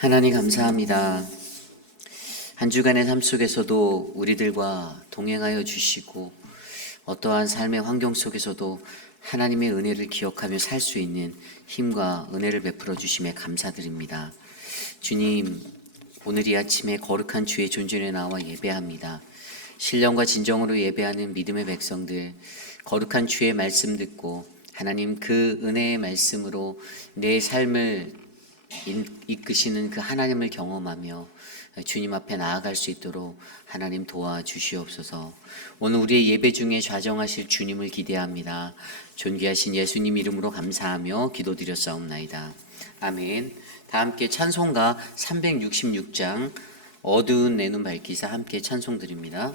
하나님 감사합니다. 한 주간의 삶 속에서도 우리들과 동행하여 주시고 어떠한 삶의 환경 속에서도 하나님의 은혜를 기억하며 살 수 있는 힘과 은혜를 베풀어 주심에 감사드립니다. 주님, 오늘 이 아침에 거룩한 주의 존전에 나와 예배합니다. 신령과 진정으로 예배하는 믿음의 백성들, 거룩한 주의 말씀 듣고 하나님 그 은혜의 말씀으로 내 삶을 이끄시는 그 하나님을 경험하며 주님 앞에 나아갈 수 있도록 하나님 도와주시옵소서. 오늘 우리의 예배 중에 좌정하실 주님을 기대합니다. 존귀하신 예수님 이름으로 감사하며 기도드렸사옵나이다. 아멘. 다 함께 찬송가 366장 어두운 내 눈 밝히사 함께 찬송드립니다.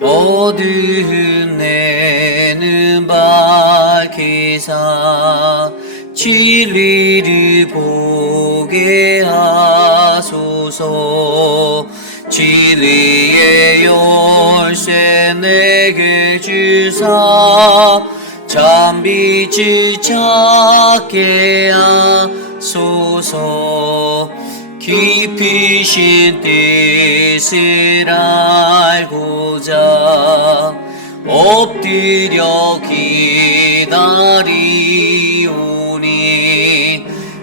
어두운 내 눈 밝히사 진리를 보게 하소서. 진리의 열쇠 내게 주사 참빛을 찾게 하소서. 깊으신 뜻을 알고자 엎드려 기다리오니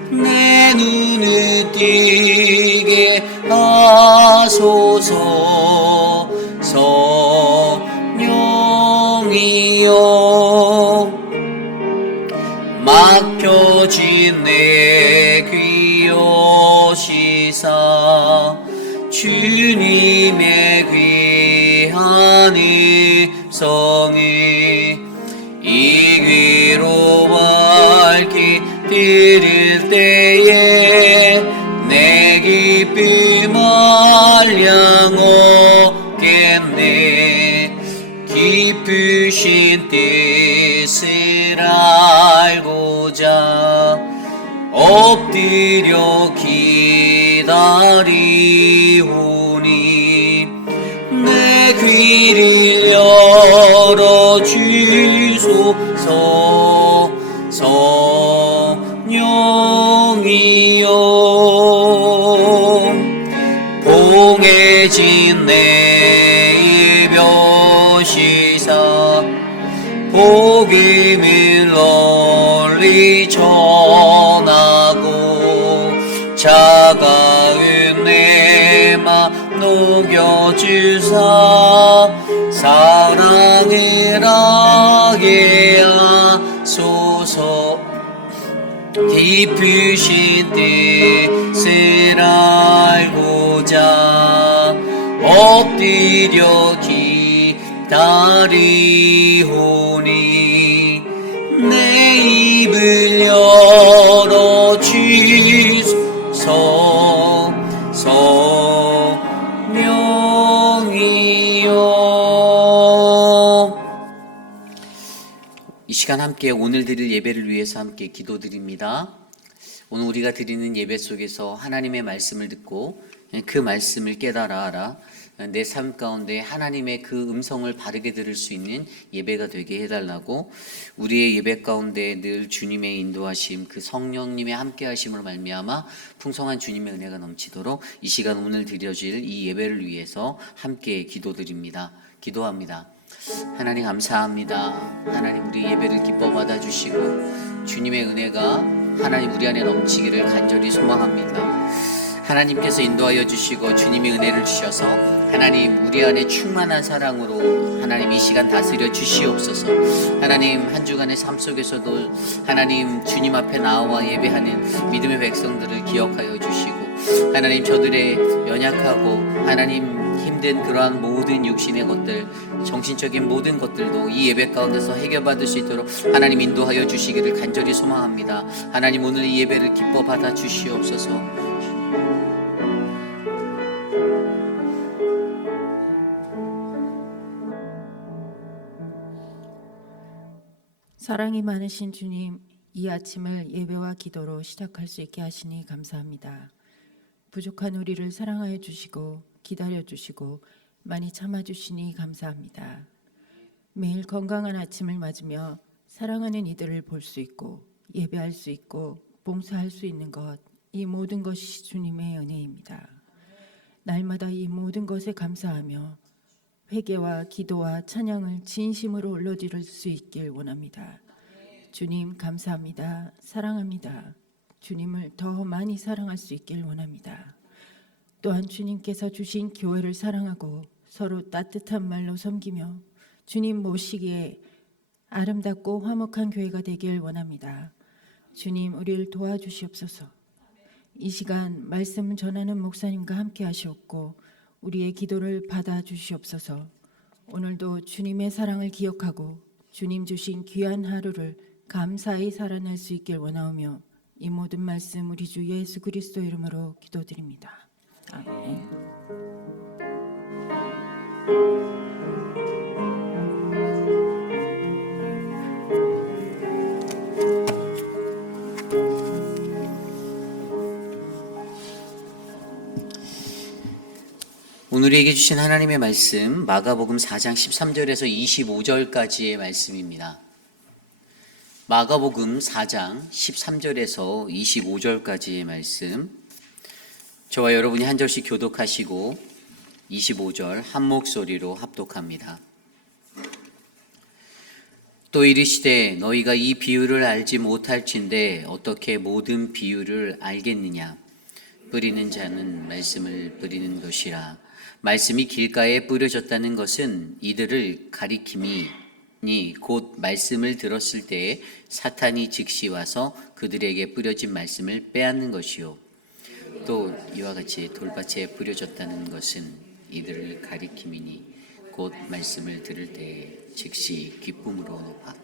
내 눈을 뜨게 하소서. 성령이여 막혀진 내 귀 여시사 주님의 귀한 음성을 이 귀로 밝히 들을 때에 내 기쁨 알량 얻겠네. 깊으신 뜻을 알고자 엎드려 기다리오니 내 귀를 열어주소서. 성령이여 봉해진 내 입여시사 복음을 널리 전하고 차가운 내 맘 녹여주사 사랑을 하게 하소서. 깊으신 뜻을 알고자 엎드려 기다리오니 내 입을 열어주소서. 성령이여 이 시간 함께 오늘 드릴 예배를 위해서 함께 기도드립니다. 오늘 우리가 드리는 예배 속에서 하나님의 말씀을 듣고 그 말씀을 깨달아 알아 내 삶 가운데 하나님의 그 음성을 바르게 들을 수 있는 예배가 되게 해달라고, 우리의 예배 가운데 늘 주님의 인도하심, 그 성령님의 함께하심으로 말미암아 풍성한 주님의 은혜가 넘치도록 이 시간 오늘 드려질 이 예배를 위해서 함께 기도드립니다. 기도합니다. 하나님 감사합니다. 하나님 우리 예배를 기뻐 받아주시고 주님의 은혜가 하나님 우리 안에 넘치기를 간절히 소망합니다. 하나님께서 인도하여 주시고 주님이 은혜를 주셔서 하나님 우리 안에 충만한 사랑으로 하나님 이 시간 다스려 주시옵소서. 하나님 한 주간의 삶 속에서도 하나님 주님 앞에 나와 예배하는 믿음의 백성들을 기억하여 주시고 하나님 저들의 연약하고 하나님 힘든 그러한 모든 육신의 것들, 정신적인 모든 것들도 이 예배 가운데서 해결받을 수 있도록 하나님 인도하여 주시기를 간절히 소망합니다. 하나님 오늘 이 예배를 기뻐 받아 주시옵소서. 사랑이 많으신 주님, 이 아침을 예배와 기도로 시작할 수 있게 하시니 감사합니다. 부족한 우리를 사랑하여 주시고 기다려 주시고 많이 참아주시니 감사합니다. 매일 건강한 아침을 맞으며 사랑하는 이들을 볼 수 있고 예배할 수 있고 봉사할 수 있는 것, 이 모든 것이 주님의 은혜입니다. 날마다 이 모든 것에 감사하며 회개와 기도와 찬양을 진심으로 올려드릴 수 있길 원합니다. 주님 감사합니다. 사랑합니다. 주님을 더 많이 사랑할 수 있길 원합니다. 또한 주님께서 주신 교회를 사랑하고 서로 따뜻한 말로 섬기며 주님 모시기에 아름답고 화목한 교회가 되길 원합니다. 주님 우리를 도와주시옵소서. 이 시간 말씀 전하는 목사님과 함께 하시옵고 우리의 기도를 받아주시옵소서. 오늘도 주님의 사랑을 기억하고 주님 주신 귀한 하루를 감사히 살아낼 수 있길 원하오며 이 모든 말씀 우리 주 예수 그리스도 이름으로 기도드립니다. 아멘. 오늘 우리에게 주신 하나님의 말씀 마가복음 4장 13절에서 25절까지의 말씀입니다. 마가복음 4장 13절에서 25절까지의 말씀, 저와 여러분이 한 절씩 교독하시고 25절 한 목소리로 합독합니다. 또 이르시되 너희가 이 비유를 알지 못할진대 어떻게 모든 비유를 알겠느냐. 뿌리는 자는 말씀을 뿌리는 것이라. 말씀이 길가에 뿌려졌다는 것은 이들을 가리킴이니 곧 말씀을 들었을 때에 사탄이 즉시 와서 그들에게 뿌려진 말씀을 빼앗는 것이요. 또 이와 같이 돌밭에 뿌려졌다는 것은 이들을 가리킴이니 곧 말씀을 들을 때에 즉시 기쁨으로 녹아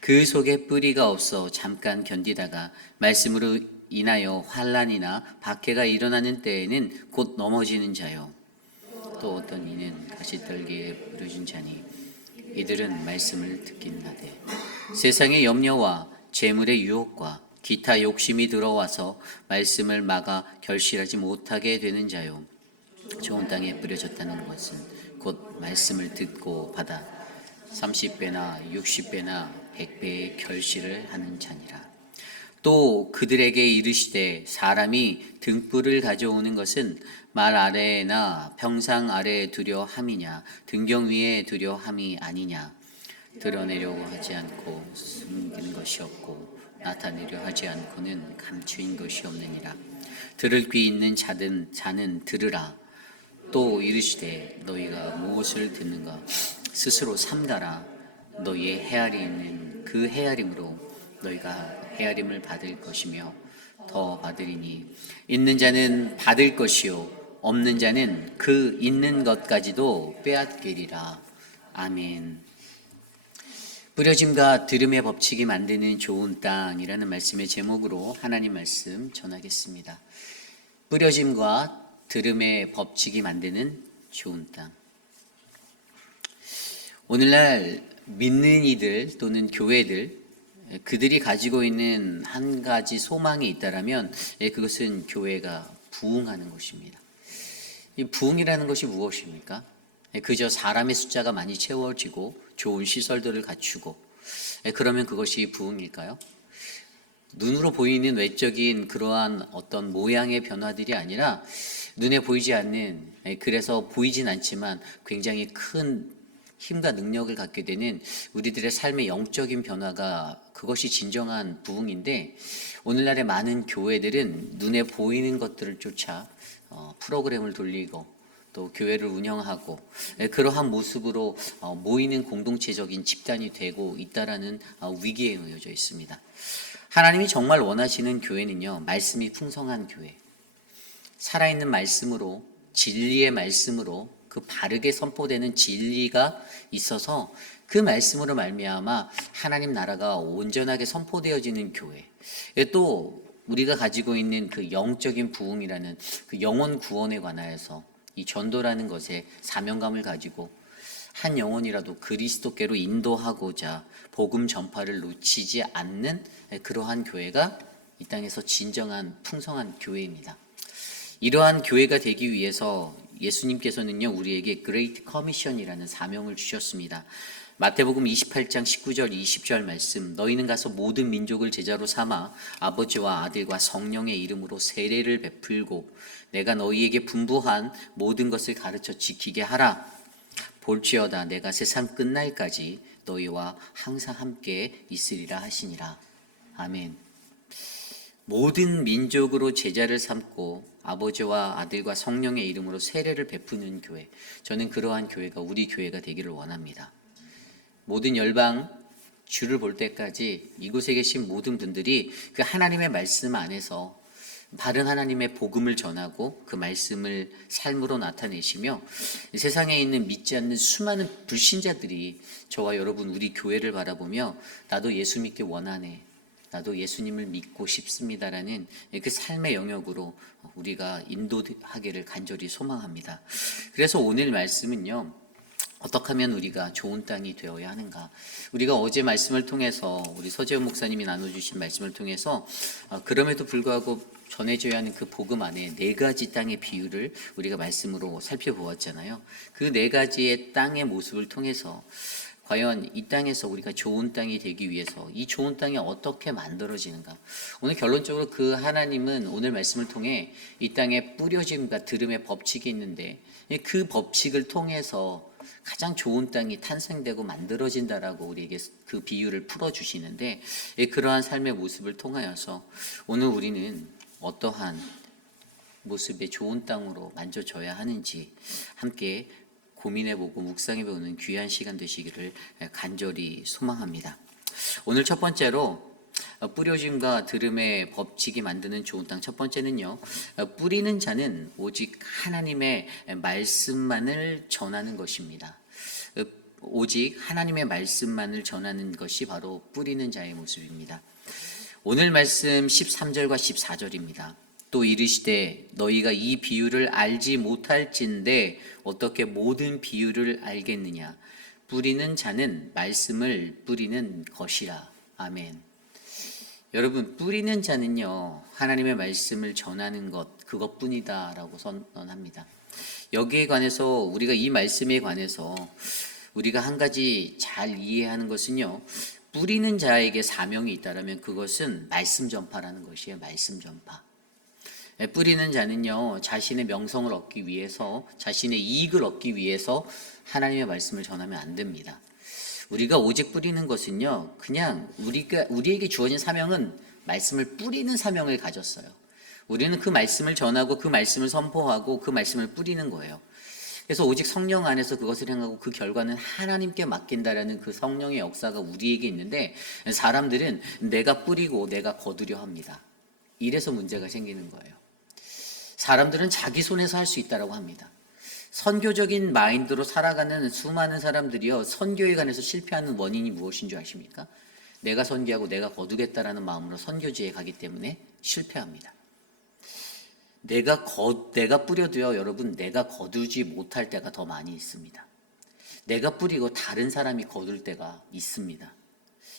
그 속에 뿌리가 없어 잠깐 견디다가 말씀으로 인하여 환난이나 박해가 일어나는 때에는 곧 넘어지는 자요. 또 어떤 이는 가시떨기에 뿌려진 자니 이들은 말씀을 듣긴 하되 세상의 염려와 재물의 유혹과 기타 욕심이 들어와서 말씀을 막아 결실하지 못하게 되는 자요. 좋은 땅에 뿌려졌다는 것은 곧 말씀을 듣고 받아 30배나 60배나 100배의 결실을 하는 자니라. 또 그들에게 이르시되 사람이 등불을 가져오는 것은 말 아래나 평상 아래에 두려 함이냐 등경 위에 두려 함이 아니냐. 드러내려고 하지 않고 숨긴 것이 없고 나타내려 하지 않고는 감추인 것이 없느니라. 들을 귀 있는 자는 들으라. 또 이르시되 너희가 무엇을 듣는가 스스로 삼가라. 너희의 헤아리는 그 헤아림으로 너희가 헤아림을 받을 것이며 더 받으리니 있는 자는 받을 것이요 없는 자는 그 있는 것까지도 빼앗기리라. 아멘. 뿌려짐과 들음의 법칙이 만드는 좋은 땅이라는 말씀의 제목으로 하나님 말씀 전하겠습니다. 뿌려짐과 들음의 법칙이 만드는 좋은 땅. 오늘날 믿는 이들 또는 교회들, 그들이 가지고 있는 한 가지 소망이 있다라면 그것은 교회가 부흥하는 것입니다. 이 부흥이라는 것이 무엇입니까? 그저 사람의 숫자가 많이 채워지고 좋은 시설들을 갖추고 그러면 그것이 부흥일까요? 눈으로 보이는 외적인 그러한 어떤 모양의 변화들이 아니라 눈에 보이지 않는, 그래서 보이진 않지만 굉장히 큰 힘과 능력을 갖게 되는 우리들의 삶의 영적인 변화가 그것이 진정한 부흥인데, 오늘날의 많은 교회들은 눈에 보이는 것들을 쫓아 프로그램을 돌리고 또 교회를 운영하고 그러한 모습으로 모이는 공동체적인 집단이 되고 있다라는 위기에 놓여져 있습니다. 하나님이 정말 원하시는 교회는요, 말씀이 풍성한 교회, 살아있는 말씀으로, 진리의 말씀으로 그 바르게 선포되는 진리가 있어서 그 말씀으로 말미암아 하나님 나라가 온전하게 선포되어지는 교회, 또 우리가 가지고 있는 그 영적인 부흥이라는 그 영혼 구원에 관하여서 이 전도라는 것에 사명감을 가지고 한 영혼이라도 그리스도께로 인도하고자 복음 전파를 놓치지 않는 그러한 교회가 이 땅에서 진정한 풍성한 교회입니다. 이러한 교회가 되기 위해서 예수님께서는요, 우리에게 그레이트 커미션이라는 사명을 주셨습니다. 마태복음 28장 19절 20절 말씀, 너희는 가서 모든 민족을 제자로 삼아 아버지와 아들과 성령의 이름으로 세례를 베풀고 내가 너희에게 분부한 모든 것을 가르쳐 지키게 하라. 볼지어다 내가 세상 끝날까지 너희와 항상 함께 있으리라 하시니라. 아멘. 모든 민족으로 제자를 삼고 아버지와 아들과 성령의 이름으로 세례를 베푸는 교회, 저는 그러한 교회가 우리 교회가 되기를 원합니다. 모든 열방 주를 볼 때까지 이곳에 계신 모든 분들이 그 하나님의 말씀 안에서 바른 하나님의 복음을 전하고 그 말씀을 삶으로 나타내시며 세상에 있는 믿지 않는 수많은 불신자들이 저와 여러분 우리 교회를 바라보며 나도 예수 믿기 원하네, 나도 예수님을 믿고 싶습니다라는 그 삶의 영역으로 우리가 인도하기를 간절히 소망합니다. 그래서 오늘 말씀은요, 어떻게 하면 우리가 좋은 땅이 되어야 하는가? 우리가 어제 말씀을 통해서 우리 서재훈 목사님이 나눠주신 말씀을 통해서 그럼에도 불구하고 전해져야 하는 그 복음 안에 네 가지 땅의 비유를 우리가 말씀으로 살펴보았잖아요. 그 네 가지의 땅의 모습을 통해서 과연 이 땅에서 우리가 좋은 땅이 되기 위해서 이 좋은 땅이 어떻게 만들어지는가? 오늘 결론적으로 그 하나님은 오늘 말씀을 통해 이 땅에 뿌려짐과 들음의 법칙이 있는데 그 법칙을 통해서 가장 좋은 땅이 탄생되고 만들어진다라고 우리에게 그 비유를 풀어주시는데 그러한 삶의 모습을 통하여서 오늘 우리는 어떠한 모습의 좋은 땅으로 만져져야 하는지 함께 고민해보고 묵상해보는 귀한 시간 되시기를 간절히 소망합니다. 오늘 첫 번째로 뿌려짐과 들음의 법칙이 만드는 좋은 땅, 첫 번째는요, 뿌리는 자는 오직 하나님의 말씀만을 전하는 것입니다. 오직 하나님의 말씀만을 전하는 것이 바로 뿌리는 자의 모습입니다. 오늘 말씀 13절과 14절입니다. 또 이르시되 너희가 이 비유를 알지 못할진대 어떻게 모든 비유를 알겠느냐? 뿌리는 자는 말씀을 뿌리는 것이라. 아멘. 여러분, 뿌리는 자는요, 하나님의 말씀을 전하는 것, 그것뿐이다라고 선언합니다. 여기에 관해서 우리가 이 말씀에 관해서 우리가 한 가지 잘 이해하는 것은요, 뿌리는 자에게 사명이 있다라면 그것은 말씀 전파라는 것이에요. 말씀 전파. 뿌리는 자는요, 자신의 명성을 얻기 위해서, 자신의 이익을 얻기 위해서 하나님의 말씀을 전하면 안 됩니다. 우리가 오직 뿌리는 것은요, 그냥 우리에게 주어진 사명은 말씀을 뿌리는 사명을 가졌어요. 우리는 그 말씀을 전하고 그 말씀을 선포하고 그 말씀을 뿌리는 거예요. 그래서 오직 성령 안에서 그것을 행하고 그 결과는 하나님께 맡긴다라는 그 성령의 역사가 우리에게 있는데 사람들은 내가 뿌리고 내가 거두려 합니다. 이래서 문제가 생기는 거예요. 사람들은 자기 손에서 할 수 있다라고 합니다. 선교적인 마인드로 살아가는 수많은 사람들이요, 선교에 관해서 실패하는 원인이 무엇인 줄 아십니까? 내가 선교하고 내가 거두겠다라는 마음으로 선교지에 가기 때문에 실패합니다. 내가 뿌려도요, 여러분, 내가 거두지 못할 때가 더 많이 있습니다. 내가 뿌리고 다른 사람이 거둘 때가 있습니다.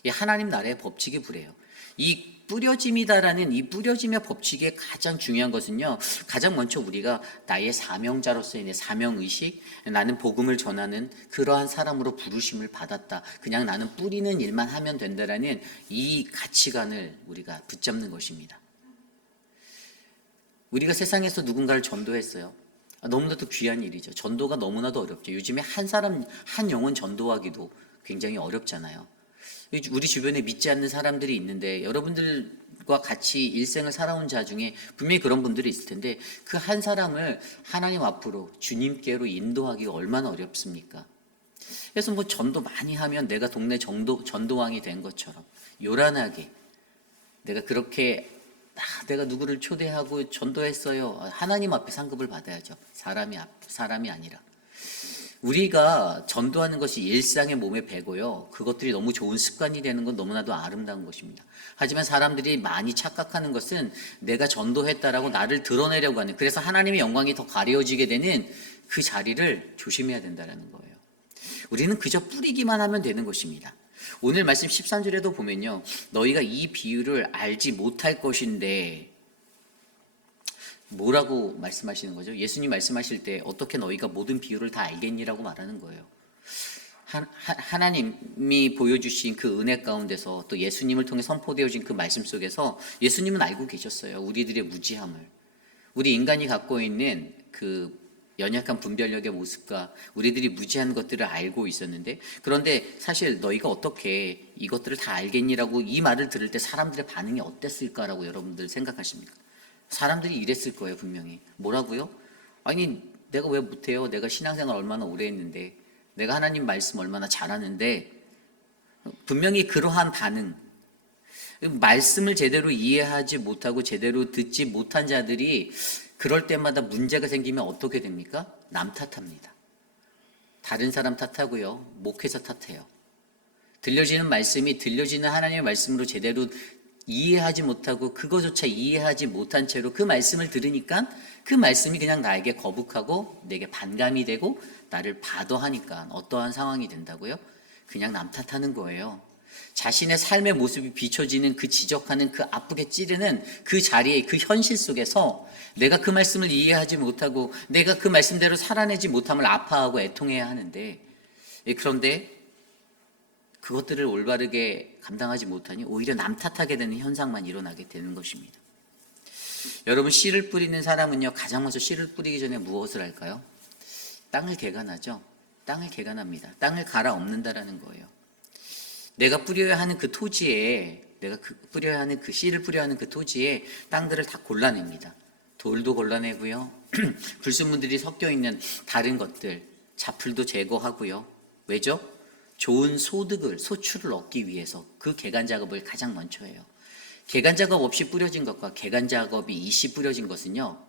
이 하나님 나라의 법칙이 그래요. 이 뿌려짐이다라는 이 뿌려짐의 법칙의 가장 중요한 것은요, 가장 먼저 우리가 나의 사명자로서의 사명의식, 나는 복음을 전하는 그러한 사람으로 부르심을 받았다, 그냥 나는 뿌리는 일만 하면 된다라는 이 가치관을 우리가 붙잡는 것입니다. 우리가 세상에서 누군가를 전도했어요. 너무나도 귀한 일이죠. 전도가 너무나도 어렵죠. 요즘에 한 영혼 전도하기도 굉장히 어렵잖아요. 우리 주변에 믿지 않는 사람들이 있는데 여러분들과 같이 일생을 살아온 자 중에 분명히 그런 분들이 있을 텐데 그 한 사람을 하나님 앞으로 주님께로 인도하기가 얼마나 어렵습니까? 그래서 뭐 전도 많이 하면 내가 동네 전도왕이 된 것처럼 요란하게 내가 누구를 초대하고 전도했어요. 하나님 앞에 상급을 받아야죠. 사람이 아니라. 우리가 전도하는 것이 일상의 몸에 배고요, 그것들이 너무 좋은 습관이 되는 건 너무나도 아름다운 것입니다. 하지만 사람들이 많이 착각하는 것은 내가 전도했다라고 나를 드러내려고 하는, 그래서 하나님의 영광이 더 가려지게 되는 그 자리를 조심해야 된다는 거예요. 우리는 그저 뿌리기만 하면 되는 것입니다. 오늘 말씀 13절에도 보면요, 너희가 이 비유를 알지 못할 것인데, 뭐라고 말씀하시는 거죠? 예수님 말씀하실 때 어떻게 너희가 모든 비유를 다 알겠니라고 말하는 거예요. 하나님이 보여주신 그 은혜 가운데서 또 예수님을 통해 선포되어진 그 말씀 속에서 예수님은 알고 계셨어요. 우리들의 무지함을. 우리 인간이 갖고 있는 그 연약한 분별력의 모습과 우리들이 무지한 것들을 알고 있었는데, 그런데 사실 너희가 어떻게 이것들을 다 알겠니라고 이 말을 들을 때 사람들의 반응이 어땠을까라고 여러분들 생각하십니까? 사람들이 이랬을 거예요, 분명히. 뭐라고요? 아니, 내가 왜 못해요? 내가 신앙생활 얼마나 오래 했는데, 내가 하나님 말씀 얼마나 잘하는데. 분명히 그러한 반응, 말씀을 제대로 이해하지 못하고 제대로 듣지 못한 자들이 그럴 때마다 문제가 생기면 어떻게 됩니까? 남 탓합니다. 다른 사람 탓하고요, 목회자 탓해요. 들려지는 말씀이 들려지는 하나님의 말씀으로 제대로 이해하지 못하고 그거조차 이해하지 못한 채로 그 말씀을 들으니까 그 말씀이 그냥 나에게 거북하고 내게 반감이 되고 나를 바더하니까 어떠한 상황이 된다고요? 그냥 남 탓하는 거예요. 자신의 삶의 모습이 비춰지는 그 지적하는 그 아프게 찌르는 그 자리에, 그 현실 속에서 내가 그 말씀을 이해하지 못하고 내가 그 말씀대로 살아내지 못함을 아파하고 애통해야 하는데, 그런데 그것들을 올바르게 감당하지 못하니 오히려 남 탓하게 되는 현상만 일어나게 되는 것입니다. 여러분, 씨를 뿌리는 사람은요, 가장 먼저 씨를 뿌리기 전에 무엇을 할까요? 땅을 개간하죠. 땅을 개간합니다. 땅을 갈아엎는다라는 거예요. 내가 뿌려야 하는 그 토지에, 내가 뿌려야 하는 그 씨를 뿌려야 하는 그 토지에 땅들을 다 골라냅니다. 돌도 골라내고요, 불순물들이 섞여 있는 다른 것들, 잡풀도 제거하고요. 왜죠? 좋은 소출을 얻기 위해서 그 개간 작업을 가장 먼저 해요. 개간 작업 없이 뿌려진 것과 개간 작업이 이시 뿌려진 것은요,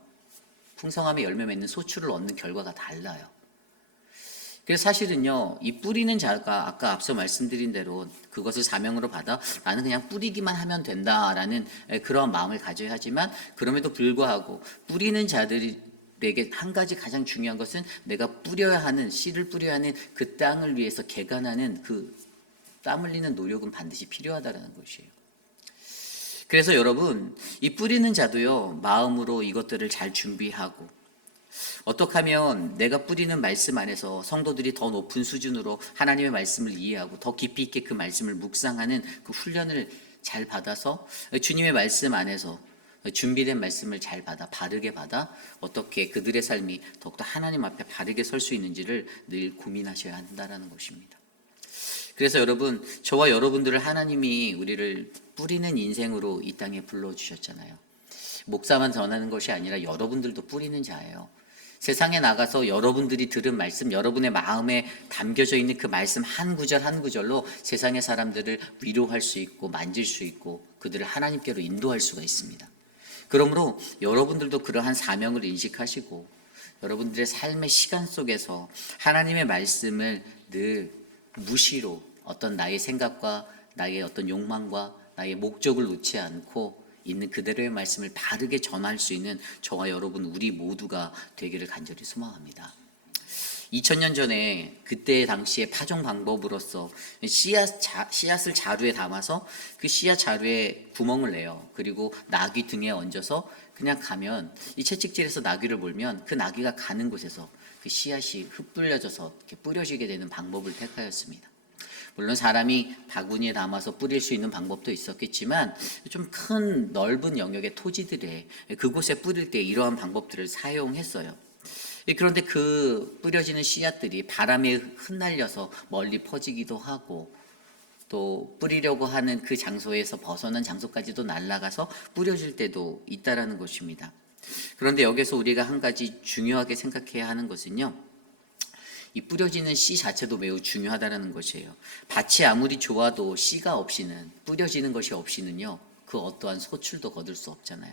풍성함의 열매 맺는 소출을 얻는 결과가 달라요. 그래서 사실은요, 이 뿌리는 자가 아까 앞서 말씀드린 대로 그것을 사명으로 받아 나는 그냥 뿌리기만 하면 된다라는 그런 마음을 가져야 하지만, 그럼에도 불구하고 뿌리는 자들에게 한 가지 가장 중요한 것은 내가 뿌려야 하는, 씨를 뿌려야 하는 그 땅을 위해서 개간하는 그 땀 흘리는 노력은 반드시 필요하다는 것이에요. 그래서 여러분, 이 뿌리는 자도요, 마음으로 이것들을 잘 준비하고, 어떻게 하면 내가 뿌리는 말씀 안에서 성도들이 더 높은 수준으로 하나님의 말씀을 이해하고 더 깊이 있게 그 말씀을 묵상하는 그 훈련을 잘 받아서 주님의 말씀 안에서 준비된 말씀을 잘 받아, 바르게 받아 어떻게 그들의 삶이 더욱더 하나님 앞에 바르게 설 수 있는지를 늘 고민하셔야 한다는 것입니다. 그래서 여러분, 저와 여러분들을 하나님이 우리를 뿌리는 인생으로 이 땅에 불러주셨잖아요. 목사만 전하는 것이 아니라 여러분들도 뿌리는 자예요. 세상에 나가서 여러분들이 들은 말씀, 여러분의 마음에 담겨져 있는 그 말씀 한 구절 한 구절로 세상의 사람들을 위로할 수 있고 만질 수 있고 그들을 하나님께로 인도할 수가 있습니다. 그러므로 여러분들도 그러한 사명을 인식하시고 여러분들의 삶의 시간 속에서 하나님의 말씀을 늘 무시로 어떤 나의 생각과 나의 어떤 욕망과 나의 목적을 놓지 않고 있는 그대로의 말씀을 바르게 전할 수 있는 저와 여러분 우리 모두가 되기를 간절히 소망합니다. 2000년 전에 그때 당시의 파종 방법으로서 씨앗을 자루에 담아서 그 씨앗 자루에 구멍을 내요. 그리고 나귀 등에 얹어서 그냥 가면, 이 채찍질에서 나귀를 몰면 그 나귀가 가는 곳에서 그 씨앗이 흩뿌려져서 이렇게 뿌려지게 되는 방법을 택하였습니다. 물론 사람이 바구니에 담아서 뿌릴 수 있는 방법도 있었겠지만 좀 큰 넓은 영역의 토지들에 그곳에 뿌릴 때 이러한 방법들을 사용했어요. 그런데 그 뿌려지는 씨앗들이 바람에 흩날려서 멀리 퍼지기도 하고 또 뿌리려고 하는 그 장소에서 벗어난 장소까지도 날아가서 뿌려질 때도 있다라는 것입니다. 그런데 여기서 우리가 한 가지 중요하게 생각해야 하는 것은요, 이 뿌려지는 씨 자체도 매우 중요하다는 것이에요. 밭이 아무리 좋아도 씨가 없이는, 뿌려지는 것이 없이는요, 그 어떠한 소출도 거둘 수 없잖아요.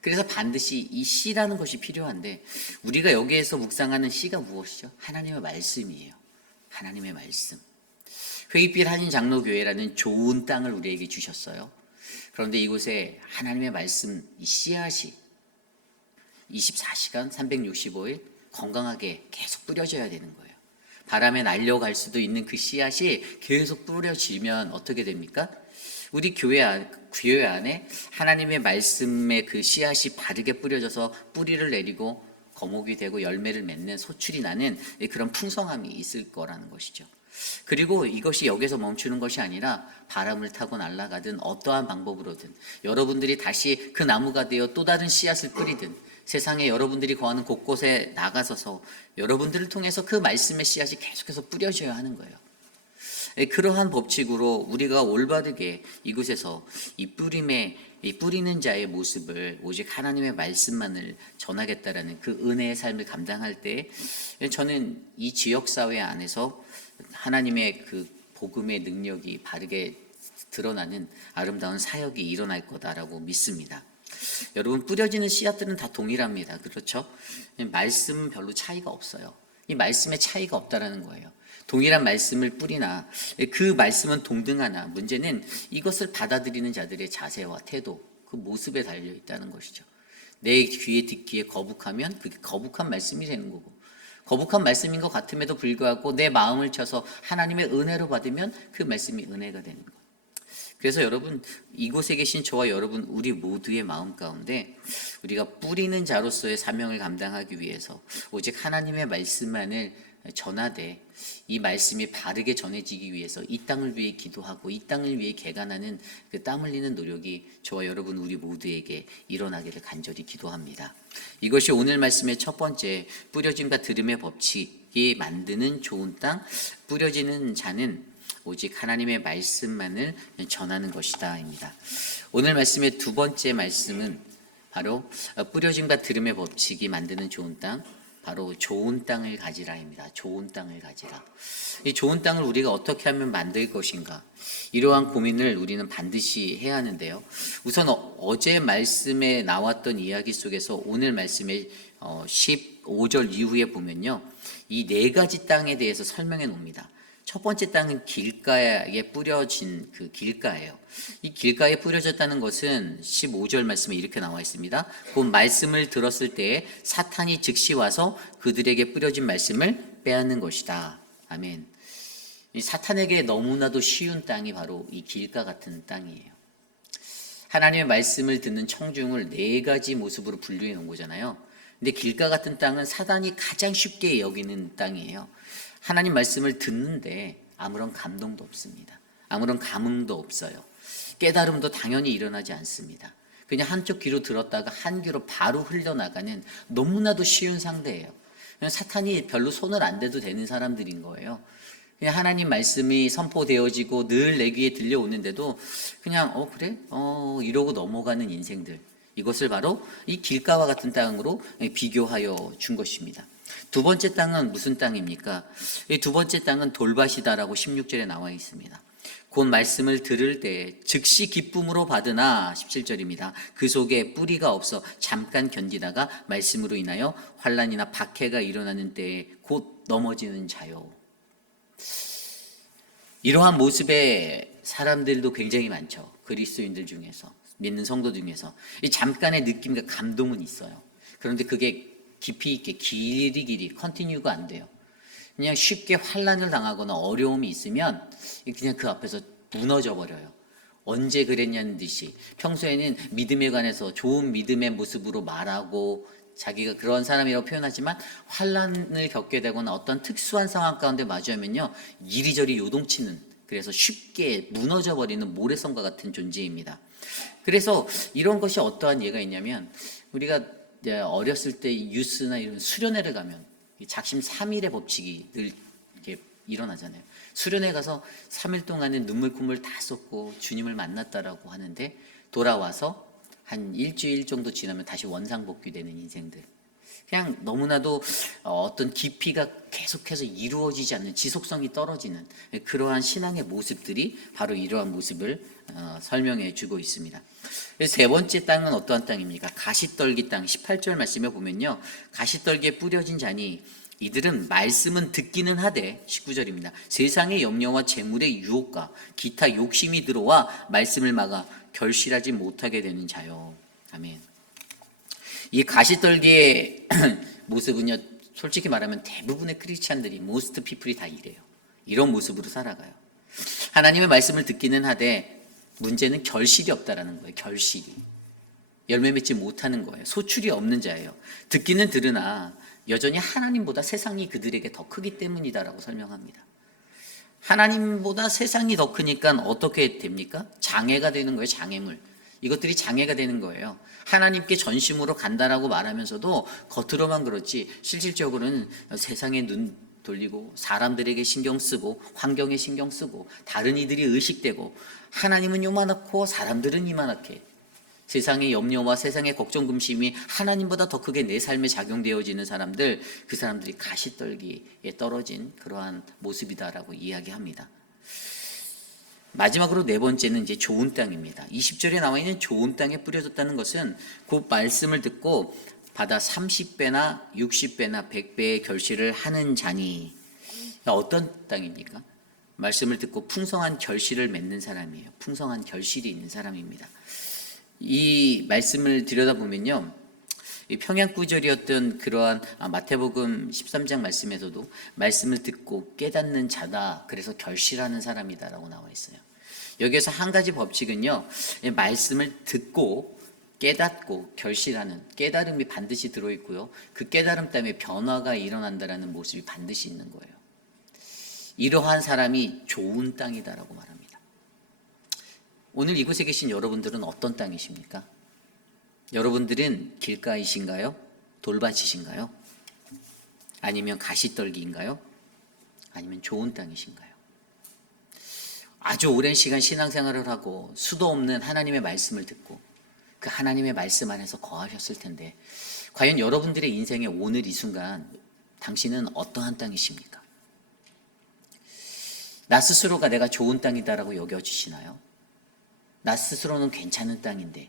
그래서 반드시 이 씨라는 것이 필요한데, 우리가 여기에서 묵상하는 씨가 무엇이죠? 하나님의 말씀이에요. 하나님의 말씀. 회의빛 한인 장로교회라는 좋은 땅을 우리에게 주셨어요. 그런데 이곳에 하나님의 말씀, 이 씨앗이 24시간 365일 건강하게 계속 뿌려져야 되는 거예요. 바람에 날려갈 수도 있는 그 씨앗이 계속 뿌려지면 어떻게 됩니까? 우리 교회 안에 하나님의 말씀의 그 씨앗이 바르게 뿌려져서 뿌리를 내리고 거목이 되고 열매를 맺는 소출이 나는 그런 풍성함이 있을 거라는 것이죠. 그리고 이것이 여기서 멈추는 것이 아니라 바람을 타고 날아가든 어떠한 방법으로든 여러분들이 다시 그 나무가 되어 또 다른 씨앗을 뿌리든 세상에 여러분들이 거하는 곳곳에 나가서서 여러분들을 통해서 그 말씀의 씨앗이 계속해서 뿌려져야 하는 거예요. 그러한 법칙으로 우리가 올바르게 이곳에서 이 뿌리는 자의 모습을 오직 하나님의 말씀만을 전하겠다라는 그 은혜의 삶을 감당할 때 저는 이 지역사회 안에서 하나님의 그 복음의 능력이 바르게 드러나는 아름다운 사역이 일어날 거다라고 믿습니다. 여러분, 뿌려지는 씨앗들은 다 동일합니다. 그렇죠? 말씀은 별로 차이가 없어요. 이 말씀에 차이가 없다라는 거예요. 동일한 말씀을 뿌리나 그 말씀은 동등하나 문제는 이것을 받아들이는 자들의 자세와 태도, 그 모습에 달려 있다는 것이죠. 내 귀에 듣기에 거북하면 그게 거북한 말씀이 되는 거고, 거북한 말씀인 것 같음에도 불구하고 내 마음을 쳐서 하나님의 은혜로 받으면 그 말씀이 은혜가 되는 것. 그래서 여러분, 이곳에 계신 저와 여러분 우리 모두의 마음 가운데 우리가 뿌리는 자로서의 사명을 감당하기 위해서 오직 하나님의 말씀만을 전하되 이 말씀이 바르게 전해지기 위해서 이 땅을 위해 기도하고 이 땅을 위해 개간하는 그 땀 흘리는 노력이 저와 여러분 우리 모두에게 일어나기를 간절히 기도합니다. 이것이 오늘 말씀의 첫 번째, 뿌려짐과 들음의 법칙이 만드는 좋은 땅, 뿌려지는 자는 오직 하나님의 말씀만을 전하는 것이다입니다. 오늘 말씀의 두 번째 말씀은 바로 뿌려짐과 들음의 법칙이 만드는 좋은 땅, 바로 좋은 땅을 가지라입니다. 좋은 땅을 가지라. 이 좋은 땅을 우리가 어떻게 하면 만들 것인가? 이러한 고민을 우리는 반드시 해야 하는데요. 우선 어제 말씀에 나왔던 이야기 속에서 오늘 말씀의 15절 이후에 보면요, 이 네 가지 땅에 대해서 설명해 놓습니다. 첫 번째 땅은 길가에 뿌려진 그 길가예요. 이 길가에 뿌려졌다는 것은 15절 말씀에 이렇게 나와 있습니다. 곧 말씀을 들었을 때에 사탄이 즉시 와서 그들에게 뿌려진 말씀을 빼앗는 것이다. 아멘. 이 사탄에게 너무나도 쉬운 땅이 바로 이 길가 같은 땅이에요. 하나님의 말씀을 듣는 청중을 네 가지 모습으로 분류해 놓은 거잖아요. 근데 길가 같은 땅은 사탄이 가장 쉽게 여기는 땅이에요. 하나님 말씀을 듣는데 아무런 감동도 없습니다. 아무런 감흥도 없어요. 깨달음도 당연히 일어나지 않습니다. 그냥 한쪽 귀로 들었다가 한 귀로 바로 흘려나가는 너무나도 쉬운 상대예요. 사탄이 별로 손을 안 대도 되는 사람들인 거예요. 그냥 하나님 말씀이 선포되어지고 늘 내 귀에 들려오는데도 그냥 그래? 이러고 넘어가는 인생들. 이것을 바로 이 길가와 같은 땅으로 비교하여 준 것입니다. 두 번째 땅은 무슨 땅입니까? 이 두 번째 땅은 돌밭이다라고 16절에 나와 있습니다. 곧 말씀을 들을 때 즉시 기쁨으로 받으나 17절입니다. 그 속에 뿌리가 없어 잠깐 견디다가 말씀으로 인하여 환난이나 박해가 일어나는 때에 곧 넘어지는 자요. 이러한 모습의 사람들도 굉장히 많죠. 그리스도인들 중에서, 믿는 성도 중에서 이 잠깐의 느낌과 감동은 있어요. 그런데 그게 깊이 있게 길이 컨티뉴가 안 돼요. 그냥 쉽게 환난을 당하거나 어려움이 있으면 그냥 그 앞에서 무너져 버려요. 언제 그랬냐는 듯이 평소에는 믿음에 관해서 좋은 믿음의 모습으로 말하고 자기가 그런 사람이라고 표현하지만 환난을 겪게 되거나 어떤 특수한 상황 가운데 마주하면요, 이리저리 요동치는, 그래서 쉽게 무너져 버리는 모래성과 같은 존재입니다. 그래서 이런 것이 어떠한 예가 있냐면, 우리가 어렸을 때 유스나 이런 수련회를 가면 작심 3일의 법칙이 늘 이렇게 일어나잖아요. 수련회 가서 3일 동안은 눈물 콧물 다 쏟고 주님을 만났다라고 하는데 돌아와서 한 일주일 정도 지나면 다시 원상복귀되는 인생들. 그냥 너무나도 어떤 깊이가 계속해서 이루어지지 않는, 지속성이 떨어지는 그러한 신앙의 모습들이 바로 이러한 모습을 설명해 주고 있습니다. 세 번째 땅은 어떠한 땅입니까? 가시떨기 땅. 18절 말씀에 보면요, 가시떨기에 뿌려진 자니 이들은 말씀은 듣기는 하되, 19절입니다. 세상의 염려와 재물의 유혹과 기타 욕심이 들어와 말씀을 막아 결실하지 못하게 되는 자요. 아멘. 이 가시떨기의 모습은요, 솔직히 말하면 대부분의 크리스찬들이, most people이 다 이래요. 이런 모습으로 살아가요. 하나님의 말씀을 듣기는 하되 문제는 결실이 없다라는 거예요. 결실이. 열매 맺지 못하는 거예요. 소출이 없는 자예요. 듣기는 들으나 여전히 하나님보다 세상이 그들에게 더 크기 때문이다라고 설명합니다. 하나님보다 세상이 더 크니까 어떻게 됩니까? 장애가 되는 거예요. 장애물. 이것들이 장애가 되는 거예요. 하나님께 전심으로 간다라고 말하면서도 겉으로만 그렇지 실질적으로는 세상에 눈 돌리고 사람들에게 신경 쓰고 환경에 신경 쓰고 다른 이들이 의식되고 하나님은 요만하고 사람들은 이만하게 세상의 염려와 세상의 걱정 근심이 하나님보다 더 크게 내 삶에 작용되어지는 사람들, 그 사람들이 가시떨기에 떨어진 그러한 모습이다라고 이야기합니다. 마지막으로 네 번째는 이제 좋은 땅입니다. 20절에 나와 있는 좋은 땅에 뿌려졌다는 것은 그 말씀을 듣고 받아 30배나 60배나 100배의 결실을 하는 자니, 어떤 땅입니까? 말씀을 듣고 풍성한 결실을 맺는 사람이에요. 풍성한 결실이 있는 사람입니다. 이 말씀을 들여다보면요, 평양구절이었던 그러한 마태복음 13장 말씀에서도 말씀을 듣고 깨닫는 자다, 그래서 결실하는 사람이다라고 나와 있어요. 여기에서 한 가지 법칙은요, 말씀을 듣고 깨닫고 결실하는 깨달음이 반드시 들어있고요, 그 깨달음 때문에 변화가 일어난다라는 모습이 반드시 있는 거예요. 이러한 사람이 좋은 땅이다라고 말합니다. 오늘 이곳에 계신 여러분들은 어떤 땅이십니까? 여러분들은 길가이신가요? 돌밭이신가요? 아니면 가시떨기인가요? 아니면 좋은 땅이신가요? 아주 오랜 시간 신앙생활을 하고 수도 없는 하나님의 말씀을 듣고 그 하나님의 말씀 안에서 거하셨을 텐데, 과연 여러분들의 인생의 오늘 이 순간 당신은 어떠한 땅이십니까? 나 스스로가 내가 좋은 땅이다라고 여겨지시나요? 나 스스로는 괜찮은 땅인데,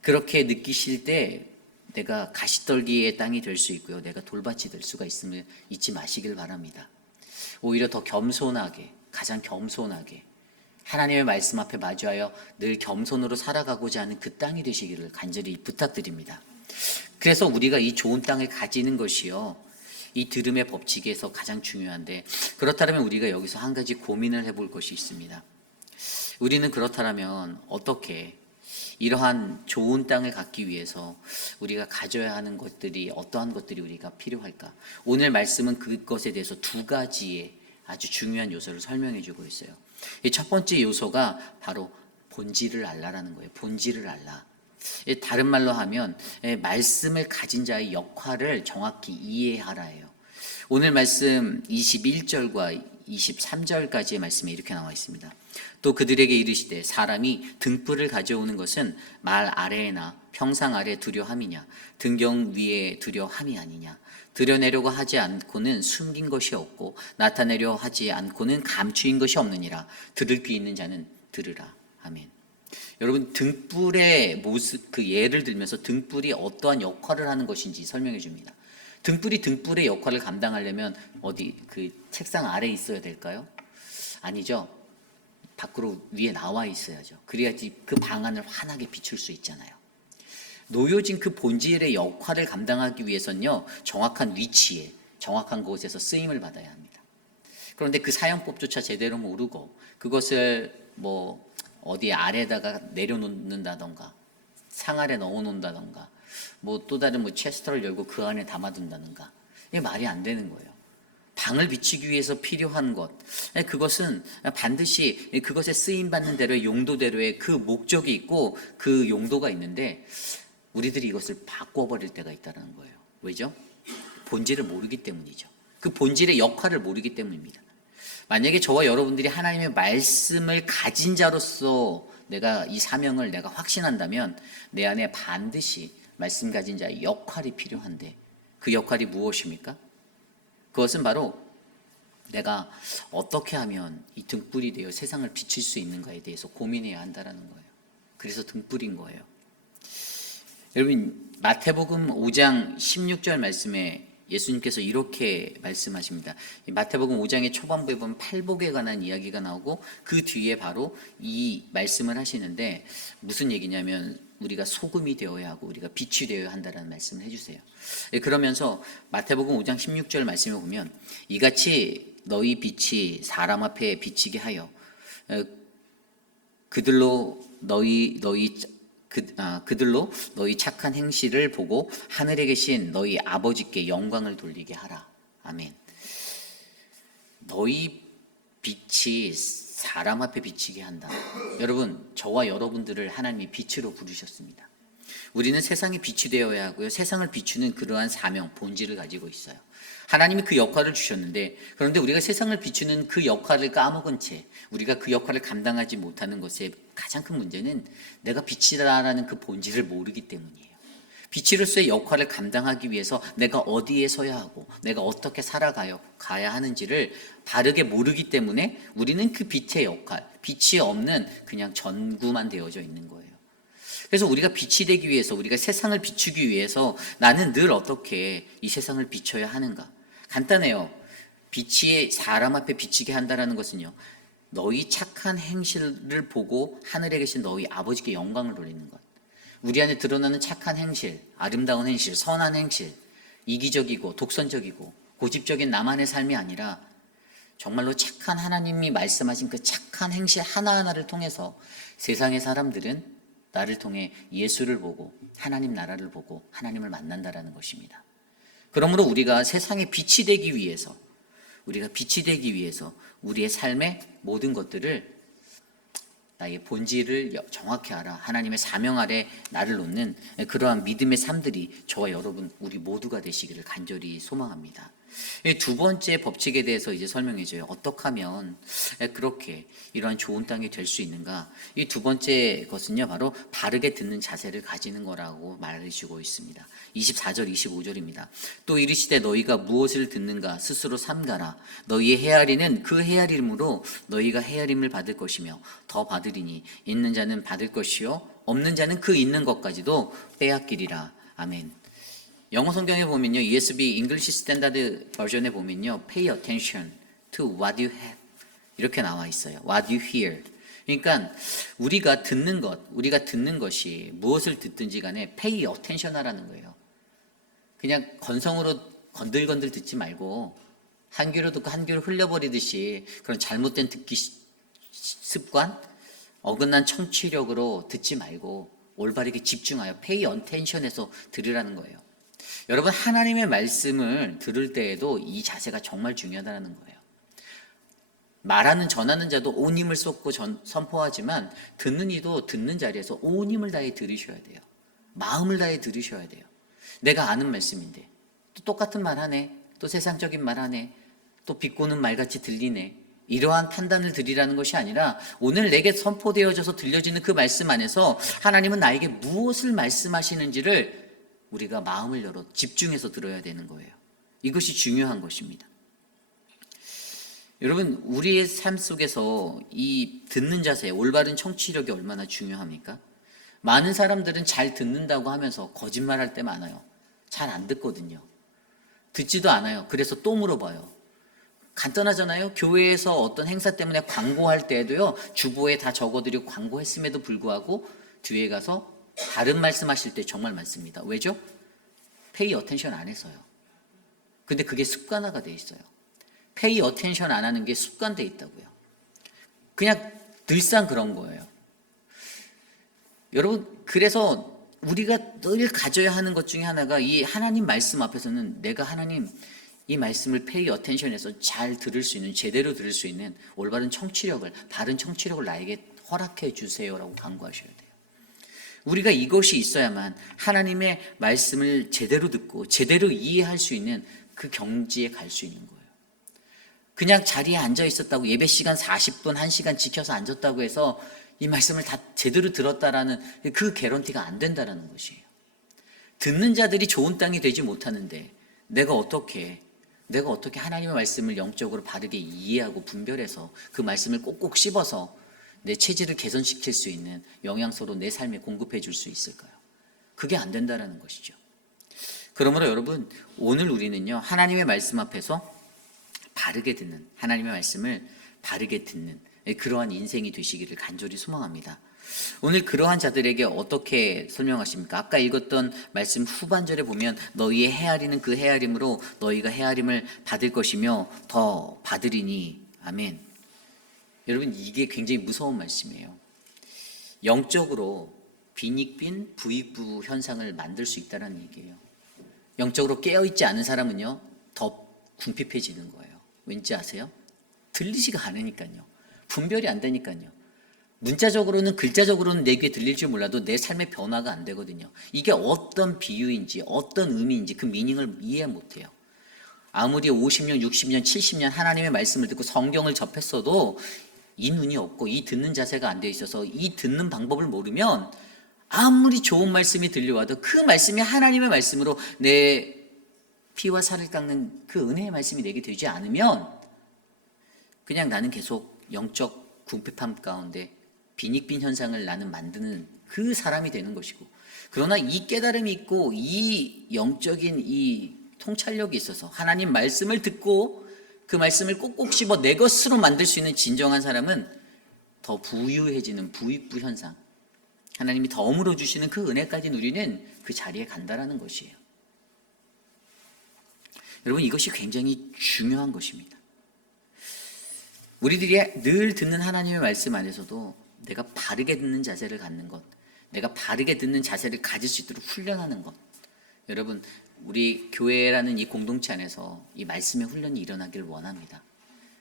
그렇게 느끼실 때 내가 가시떨기의 땅이 될 수 있고요, 내가 돌밭이 될 수가 있음을 잊지 마시길 바랍니다. 오히려 더 겸손하게, 가장 겸손하게 하나님의 말씀 앞에 마주하여 늘 겸손으로 살아가고자 하는 그 땅이 되시기를 간절히 부탁드립니다. 그래서 우리가 이 좋은 땅을 가지는 것이요, 이 들음의 법칙에서 가장 중요한데, 그렇다면 우리가 여기서 한 가지 고민을 해볼 것이 있습니다. 우리는 그렇다면 어떻게 이러한 좋은 땅을 갖기 위해서 우리가 가져야 하는 것들이, 어떠한 것들이 우리가 필요할까? 오늘 말씀은 그것에 대해서 두 가지의 아주 중요한 요소를 설명해 주고 있어요. 이 첫 번째 요소가 바로 본질을 알라라는 거예요. 본질을 알라. 다른 말로 하면 말씀을 가진 자의 역할을 정확히 이해하라예요. 오늘 말씀 21절과 23절까지의 말씀에 이렇게 나와 있습니다. 또 그들에게 이르시되 사람이 등불을 가져오는 것은 말 아래에나 평상 아래 두려함이냐 등경 위에 두려함이 아니냐. 드러내려고 하지 않고는 숨긴 것이 없고 나타내려 하지 않고는 감추인 것이 없느니라. 들을 귀 있는 자는 들으라. 아멘. 여러분, 등불의 모습, 그 예를 들면서 등불이 어떠한 역할을 하는 것인지 설명해 줍니다. 등불이 등불의 역할을 감당하려면 어디 그 책상 아래에 있어야 될까요? 아니죠. 밖으로 위에 나와 있어야죠. 그래야지 그 방안을 환하게 비출 수 있잖아요. 놓여진 그 본질의 역할을 감당하기 위해서는요, 정확한 위치에, 정확한 곳에서 쓰임을 받아야 합니다. 그런데 그 사용법조차 제대로 모르고 그것을 뭐 어디 아래다가 내려놓는다던가 상 아래 넣어놓는다던가 뭐 또 다른 뭐 체스터를 열고 그 안에 담아둔다던가, 이게 말이 안 되는 거예요. 방을 비치기 위해서 필요한 것, 그것은 반드시 그것에 쓰임받는 대로의 용도대로의 그 목적이 있고 그 용도가 있는데, 우리들이 이것을 바꿔버릴 때가 있다는 거예요. 왜죠? 본질을 모르기 때문이죠. 그 본질의 역할을 모르기 때문입니다. 만약에 저와 여러분들이 하나님의 말씀을 가진 자로서 내가 이 사명을 내가 확신한다면 내 안에 반드시 말씀 가진 자의 역할이 필요한데, 그 역할이 무엇입니까? 그것은 바로 내가 어떻게 하면 이 등불이 되어 세상을 비칠 수 있는가에 대해서 고민해야 한다는 거예요. 그래서 등불인 거예요. 여러분, 마태복음 5장 16절 말씀에 예수님께서 이렇게 말씀하십니다. 마태복음 5장의 초반부에 보면 팔복에 관한 이야기가 나오고 그 뒤에 바로 이 말씀을 하시는데, 무슨 얘기냐면 우리가 소금이 되어야 하고 우리가 빛이 되어야 한다는 말씀을 해주세요. 그러면서 마태복음 5장 16절 말씀에 보면 이같이 너희 빛이 사람 앞에 비치게 하여 그들로 너희 착한 행실을 보고 하늘에 계신 너희 아버지께 영광을 돌리게 하라. 아멘. 너희 빛이 사람 앞에 비치게 한다. 여러분, 저와 여러분들을 하나님이 빛으로 부르셨습니다. 우리는 세상에 빛이 되어야 하고요. 세상을 비추는 그러한 사명, 본질을 가지고 있어요. 하나님이 그 역할을 주셨는데, 그런데 우리가 세상을 비추는 그 역할을 까먹은 채 우리가 그 역할을 감당하지 못하는 것의 가장 큰 문제는 내가 빛이다라는 그 본질을 모르기 때문이에요. 빛으로서의 역할을 감당하기 위해서 내가 어디에 서야 하고 내가 어떻게 가야 하는지를 바르게 모르기 때문에 우리는 그 빛의 역할, 빛이 없는 그냥 전구만 되어져 있는 거예요. 그래서 우리가 빛이 되기 위해서, 우리가 세상을 비추기 위해서 나는 늘 어떻게 이 세상을 비춰야 하는가? 간단해요. 빛이 사람 앞에 비치게 한다는 것은요, 너희 착한 행실을 보고 하늘에 계신 너희 아버지께 영광을 돌리는 것. 우리 안에 드러나는 착한 행실, 아름다운 행실, 선한 행실, 이기적이고 독선적이고 고집적인 나만의 삶이 아니라 정말로 착한 하나님이 말씀하신 그 착한 행실 하나하나를 통해서 세상의 사람들은 나를 통해 예수를 보고 하나님 나라를 보고 하나님을 만난다라는 것입니다. 그러므로 우리가 세상에 빛이 되기 위해서, 우리의 삶의 모든 것들을 나의 본질을 정확히 알아 하나님의 사명 아래 나를 놓는 그러한 믿음의 삶들이 저와 여러분 우리 모두가 되시기를 간절히 소망합니다. 두 번째 법칙에 대해서 이제 설명해줘요. 어떻게 하면 그렇게 이러한 좋은 땅이 될 수 있는가? 이 두 번째 것은요, 바로 바르게 듣는 자세를 가지는 거라고 말해주고 있습니다. 24절, 25절입니다. 또 이르시되 너희가 무엇을 듣는가 스스로 삼가라. 너희의 헤아리는 그 헤아림으로 너희가 헤아림을 받을 것이며 더 받으리니 있는 자는 받을 것이요 없는 자는 그 있는 것까지도 빼앗기리라. 아멘. 영어 성경에 보면요, ESV English Standard 버전에 보면요, pay attention to what you have 이렇게 나와 있어요. what you hear. 그러니까 우리가 듣는 것이 무엇을 듣든지 간에 pay attention 하라는 거예요. 그냥 건성으로 건들건들 듣지 말고 한 귀로 듣고 한 귀로 흘려버리듯이 그런 잘못된 듣기 습관, 어긋난 청취력으로 듣지 말고 올바르게 집중하여 pay attention해서 들으라는 거예요. 여러분, 하나님의 말씀을 들을 때에도 이 자세가 정말 중요하다는 거예요. 말하는, 전하는 자도 온 힘을 쏟고 선포하지만 듣는 이도 듣는 자리에서 온 힘을 다해 들으셔야 돼요. 마음을 다해 들으셔야 돼요. 내가 아는 말씀인데 또 똑같은 말 하네, 또 세상적인 말 하네, 또 비꼬는 말같이 들리네, 이러한 판단을 드리라는 것이 아니라 오늘 내게 선포되어져서 들려지는 그 말씀 안에서 하나님은 나에게 무엇을 말씀하시는지를 우리가 마음을 열어 집중해서 들어야 되는 거예요. 이것이 중요한 것입니다. 여러분, 우리의 삶 속에서 이 듣는 자세, 올바른 청취력이 얼마나 중요합니까? 많은 사람들은 잘 듣는다고 하면서 거짓말할 때 많아요. 잘 안 듣거든요. 듣지도 않아요. 그래서 또 물어봐요. 간단하잖아요. 교회에서 어떤 행사 때문에 광고할 때도요, 주보에 다 적어드리고 광고했음에도 불구하고 뒤에 가서 다른 말씀하실 때 정말 많습니다. 왜죠? pay attention 안 해서요. 근데 그게 습관화가 돼 있어요. pay attention 안 하는 게 습관돼 있다고요. 그냥 늘상 그런 거예요. 여러분, 그래서 우리가 늘 가져야 하는 것 중에 하나가 이 하나님 말씀 앞에서는 내가 하나님 이 말씀을 pay attention해서 잘 들을 수 있는, 제대로 들을 수 있는 올바른 청취력을, 바른 청취력을 나에게 허락해 주세요라고 간구하셔야 돼요. 우리가 이것이 있어야만 하나님의 말씀을 제대로 듣고 제대로 이해할 수 있는 그 경지에 갈 수 있는 거예요. 그냥 자리에 앉아 있었다고, 예배 시간 40분, 1시간 지켜서 앉았다고 해서 이 말씀을 다 제대로 들었다라는 그 개런티가 안 된다라는 것이에요. 듣는 자들이 좋은 땅이 되지 못하는데 내가 어떻게 하나님의 말씀을 영적으로 바르게 이해하고 분별해서 그 말씀을 꼭꼭 씹어서 내 체질을 개선시킬 수 있는 영양소로 내 삶에 공급해 줄 수 있을까요? 그게 안 된다는 것이죠. 그러므로 여러분, 오늘 우리는요, 하나님의 말씀 앞에서 바르게 듣는, 하나님의 말씀을 바르게 듣는 그러한 인생이 되시기를 간절히 소망합니다. 오늘 그러한 자들에게 어떻게 설명하십니까? 아까 읽었던 말씀 후반절에 보면 너희의 헤아리는 그 헤아림으로 너희가 헤아림을 받을 것이며 더 받으리니. 아멘. 여러분, 이게 굉장히 무서운 말씀이에요. 영적으로 빈익빈 부익부 현상을 만들 수 있다는 얘기예요. 영적으로 깨어있지 않은 사람은요, 더 궁핍해지는 거예요. 왠지 아세요? 들리지가 않으니까요. 분별이 안 되니까요. 문자적으로는, 글자적으로는 내 귀에 들릴지 몰라도 내 삶의 변화가 안 되거든요. 이게 어떤 비유인지, 어떤 의미인지 그 미닝을 이해 못해요. 아무리 50년, 60년, 70년 하나님의 말씀을 듣고 성경을 접했어도 이 눈이 없고 이 듣는 자세가 안 돼 있어서 이 듣는 방법을 모르면 아무리 좋은 말씀이 들려와도 그 말씀이 하나님의 말씀으로 내 피와 살을 깎는 그 은혜의 말씀이 내게 되지 않으면 그냥 나는 계속 영적 궁핍함 가운데 빈익빈 현상을 나는 만드는 그 사람이 되는 것이고, 그러나 이 깨달음이 있고 이 영적인 이 통찰력이 있어서 하나님 말씀을 듣고 그 말씀을 꼭꼭 씹어 내 것으로 만들 수 있는 진정한 사람은 더 부유해지는 부익부 현상, 하나님이 덤으로 주시는 그 은혜까지 누리는 그 자리에 간다라는 것이에요. 여러분, 이것이 굉장히 중요한 것입니다. 우리들이 늘 듣는 하나님의 말씀 안에서도 내가 바르게 듣는 자세를 갖는 것, 내가 바르게 듣는 자세를 가질 수 있도록 훈련하는 것, 여러분, 우리 교회라는 이 공동체 안에서 이 말씀의 훈련이 일어나길 원합니다.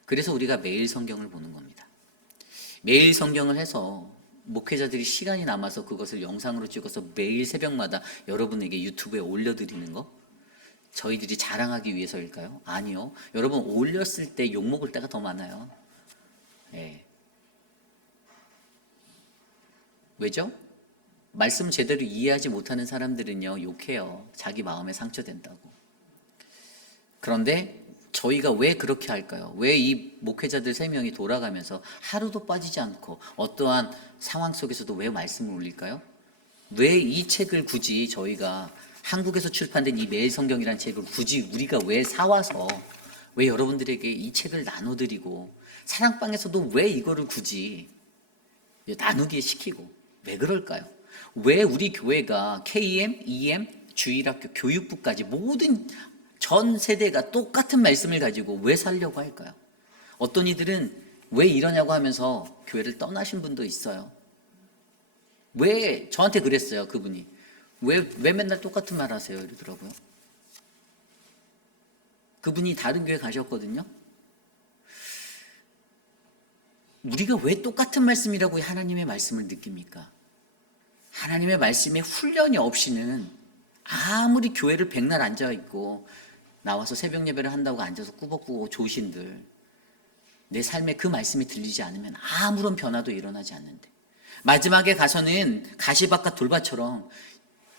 그래서 우리가 매일 성경을 보는 겁니다. 매일 성경을 해서 목회자들이 시간이 남아서 그것을 영상으로 찍어서 매일 새벽마다 여러분에게 유튜브에 올려드리는 거, 저희들이 자랑하기 위해서일까요? 아니요. 여러분, 올렸을 때 욕먹을 때가 더 많아요. 네. 왜죠? 말씀 제대로 이해하지 못하는 사람들은요, 욕해요. 자기 마음에 상처된다고. 그런데 저희가 왜 그렇게 할까요? 왜 이 목회자들 3명이 돌아가면서 하루도 빠지지 않고 어떠한 상황 속에서도 왜 말씀을 올릴까요? 왜 이 책을 굳이 저희가 한국에서 출판된 이 매일 성경이라는 책을 굳이 우리가 왜 사와서 왜 여러분들에게 이 책을 나눠드리고 사랑방에서도 왜 이거를 굳이 나누게 시키고 왜 그럴까요? 왜 우리 교회가 KM, EM, 주일학교, 교육부까지 모든 전 세대가 똑같은 말씀을 가지고 왜 살려고 할까요? 어떤 이들은 왜 이러냐고 하면서 교회를 떠나신 분도 있어요. 왜 저한테 그랬어요, 그분이. 왜 맨날 똑같은 말 하세요? 이러더라고요. 그분이 다른 교회 가셨거든요. 우리가 왜 똑같은 말씀이라고 하나님의 말씀을 느낍니까? 하나님의 말씀에 훈련이 없이는 아무리 교회를 백날 앉아있고 나와서 새벽 예배를 한다고 앉아서 꾸벅꾸벅 조신들, 내 삶에 그 말씀이 들리지 않으면 아무런 변화도 일어나지 않는데, 마지막에 가서는 가시밭과 돌밭처럼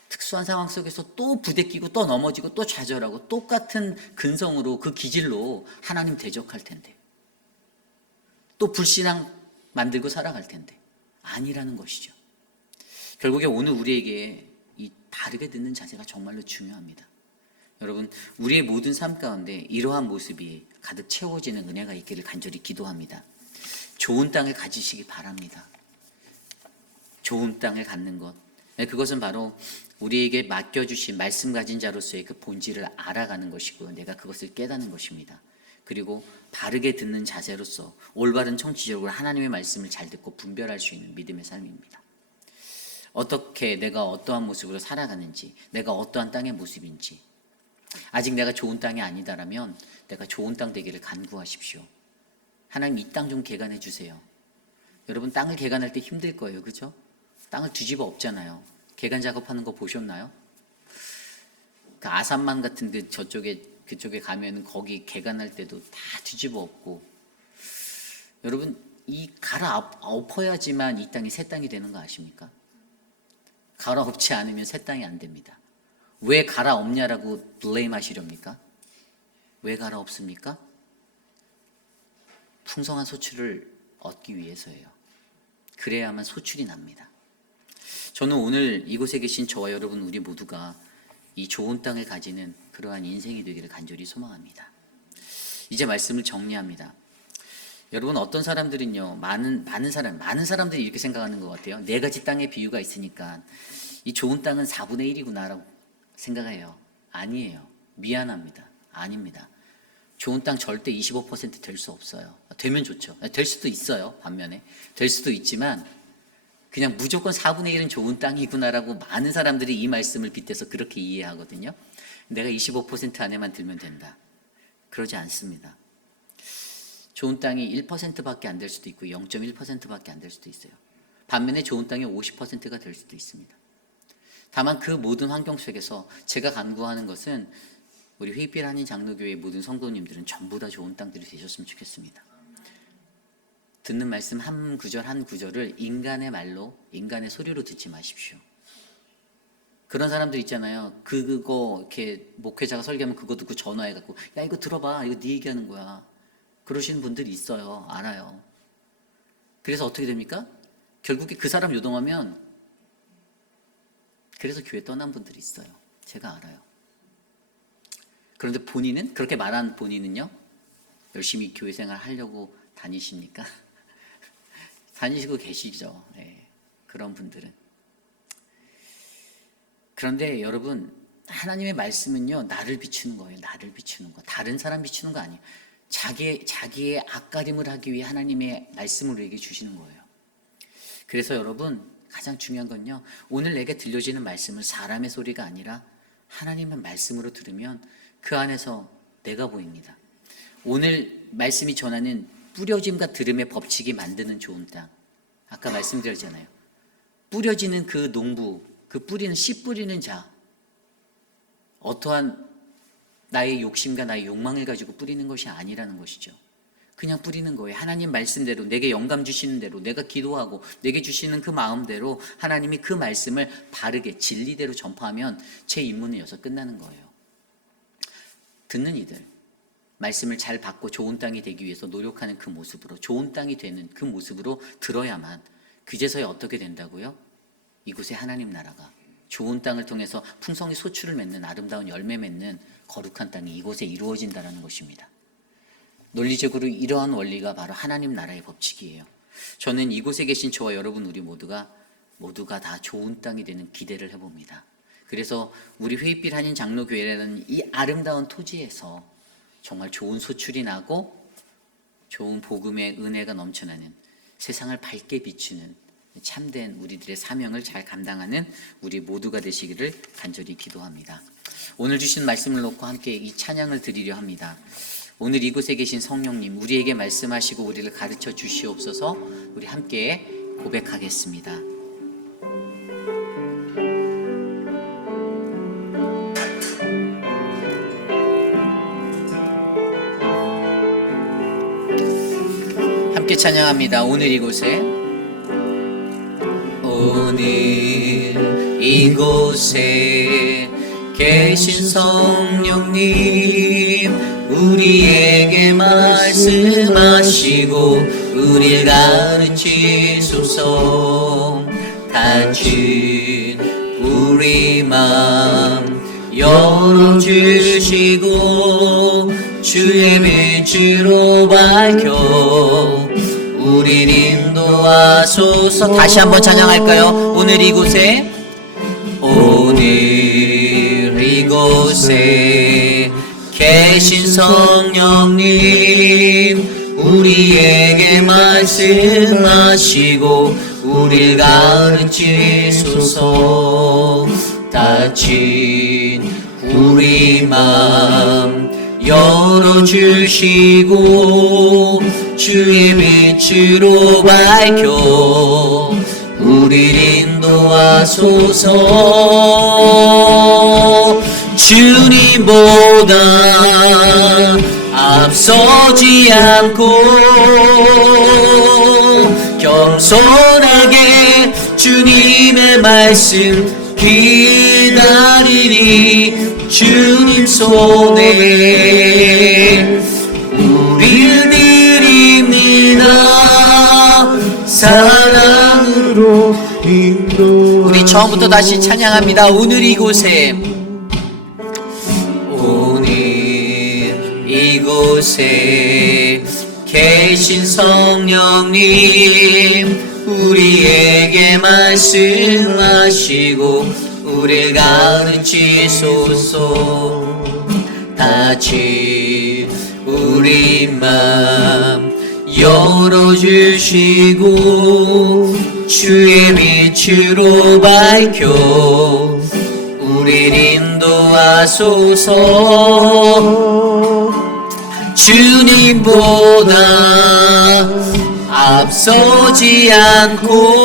특수한 상황 속에서 또 부대끼고 또 넘어지고 또 좌절하고 똑같은 근성으로 그 기질로 하나님 대적할 텐데, 또 불신앙 만들고 살아갈 텐데 아니라는 것이죠. 결국에 오늘 우리에게 이 바르게 듣는 자세가 정말로 중요합니다. 여러분, 우리의 모든 삶 가운데 이러한 모습이 가득 채워지는 은혜가 있기를 간절히 기도합니다. 좋은 땅을 가지시기 바랍니다. 좋은 땅을 갖는 것, 그것은 바로 우리에게 맡겨주신 말씀 가진 자로서의 그 본질을 알아가는 것이고 내가 그것을 깨닫는 것입니다. 그리고 바르게 듣는 자세로서 올바른 청취적으로 하나님의 말씀을 잘 듣고 분별할 수 있는 믿음의 삶입니다. 어떻게 내가 어떠한 모습으로 살아가는지, 내가 어떠한 땅의 모습인지, 아직 내가 좋은 땅이 아니다라면 내가 좋은 땅 되기를 간구하십시오. 하나님, 이 땅 좀 개간해 주세요. 여러분, 땅을 개간할 때 힘들 거예요, 그죠? 땅을 뒤집어 엎잖아요. 개간 작업하는 거 보셨나요? 그 아산만 같은 그쪽에 가면은 거기 개간할 때도 다 뒤집어 엎고, 여러분, 이 갈아엎어야지만 이 땅이 새 땅이 되는 거 아십니까? 갈아엎지 않으면 새 땅이 안 됩니다. 왜 갈아엎냐라고 블레임 하시렵니까? 왜 갈아엎습니까? 풍성한 소출을 얻기 위해서예요. 그래야만 소출이 납니다. 저는 오늘 이곳에 계신 저와 여러분 우리 모두가 이 좋은 땅을 가지는 그러한 인생이 되기를 간절히 소망합니다. 이제 말씀을 정리합니다. 여러분, 어떤 사람들은요, 많은 사람들이 이렇게 생각하는 것 같아요. 4가지 땅의 비유가 있으니까 이 좋은 땅은 4분의 1이구나라고 생각해요. 아니에요. 미안합니다. 아닙니다. 좋은 땅 절대 25% 될 수 없어요. 되면 좋죠. 될 수도 있어요. 반면에 될 수도 있지만 그냥 무조건 4분의 1은 좋은 땅이구나라고 많은 사람들이 이 말씀을 빗대서 그렇게 이해하거든요. 내가 25% 안에만 들면 된다. 그러지 않습니다. 좋은 땅이 1%밖에 안 될 수도 있고 0.1%밖에 안 될 수도 있어요. 반면에 좋은 땅이 50%가 될 수도 있습니다. 다만 그 모든 환경 속에서 제가 간구하는 것은 우리 회빛 한인 장로교회 모든 성도님들은 전부 다 좋은 땅들이 되셨으면 좋겠습니다. 듣는 말씀 한 구절 한 구절을 인간의 말로, 인간의 소리로 듣지 마십시오. 그런 사람들 있잖아요. 그거 이렇게 목회자가 설교하면 그거 듣고 전화해갖고 야 이거 들어봐, 이거 네 얘기하는 거야. 그러시는 분들이 있어요. 알아요. 그래서 어떻게 됩니까? 결국에 그 사람 요동하면 그래서 교회 떠난 분들이 있어요. 제가 알아요. 그런데 본인은, 그렇게 말한 본인은요, 열심히 교회 생활 하려고 다니십니까? 다니시고 계시죠. 네, 그런 분들은. 그런데 여러분, 하나님의 말씀은요, 나를 비추는 거예요. 나를 비추는 거. 다른 사람 비추는 거 아니에요. 자기의 앞가림을 하기 위해 하나님의 말씀을 우리에게 주시는 거예요. 그래서 여러분, 가장 중요한 건요, 오늘 내게 들려지는 말씀은 사람의 소리가 아니라 하나님의 말씀으로 들으면 그 안에서 내가 보입니다. 오늘 말씀이 전하는 뿌려짐과 들음의 법칙이 만드는 좋은 땅. 아까 말씀드렸잖아요. 뿌려지는 그 농부, 그 뿌리는 씨 뿌리는 자. 어떠한 나의 욕심과 나의 욕망을 가지고 뿌리는 것이 아니라는 것이죠. 그냥 뿌리는 거예요. 하나님 말씀대로, 내게 영감 주시는 대로, 내가 기도하고 내게 주시는 그 마음대로 하나님이 그 말씀을 바르게 진리대로 전파하면 제 임무는 여기서 끝나는 거예요. 듣는 이들, 말씀을 잘 받고 좋은 땅이 되기 위해서 노력하는 그 모습으로, 좋은 땅이 되는 그 모습으로 들어야만 그제서야 어떻게 된다고요? 이곳에 하나님 나라가 좋은 땅을 통해서 풍성히 소출을 맺는, 아름다운 열매 맺는 거룩한 땅이 이곳에 이루어진다는 것입니다. 논리적으로 이러한 원리가 바로 하나님 나라의 법칙이에요. 저는 이곳에 계신 저와 여러분 우리 모두가 다 좋은 땅이 되는 기대를 해봅니다. 그래서 우리 회빛 한인 장로교회라는 이 아름다운 토지에서 정말 좋은 소출이 나고 좋은 복음의 은혜가 넘쳐나는, 세상을 밝게 비추는 참된 우리들의 사명을 잘 감당하는 우리 모두가 되시기를 간절히 기도합니다. 오늘 주신 말씀을 놓고 함께 이 찬양을 드리려 합니다. 오늘 이곳에 계신 성령님, 우리에게 말씀하시고 우리를 가르쳐 주시옵소서. 우리 함께 고백하겠습니다. 함께 찬양합니다. 오늘 이곳에, 오늘 이곳에 계신 성령님, 우리에게 말씀하시고 우리를 가르치소서. 다친 우리 마음 열어주시고 주의 빛으로 밝혀 우리를 인도하소서. 다시 한번 찬양할까요? 오늘 이곳에, 오늘 이곳에 계신 성령님, 우리에게 말씀하시고 우리를 가르치소서. 다친 우리 마음 열어주시고 주의 빛으로 밝혀 우리를 인도하소서. 주님보다 앞서지 않고 겸손하게 주님의 말씀 기다리니 주님 손에 우리를 드립니다. 사랑으로 인도. 우리 처음부터 다시 찬양합니다. 오늘 이곳에, 오늘 이곳에 계신 성령님, 우리에게 말씀하시고 우리를 가르치소서. 다시 우리 마음 열어주시고 주의 빛으로 밝혀 우릴 인도하소서. 주님보다 앞서지 않고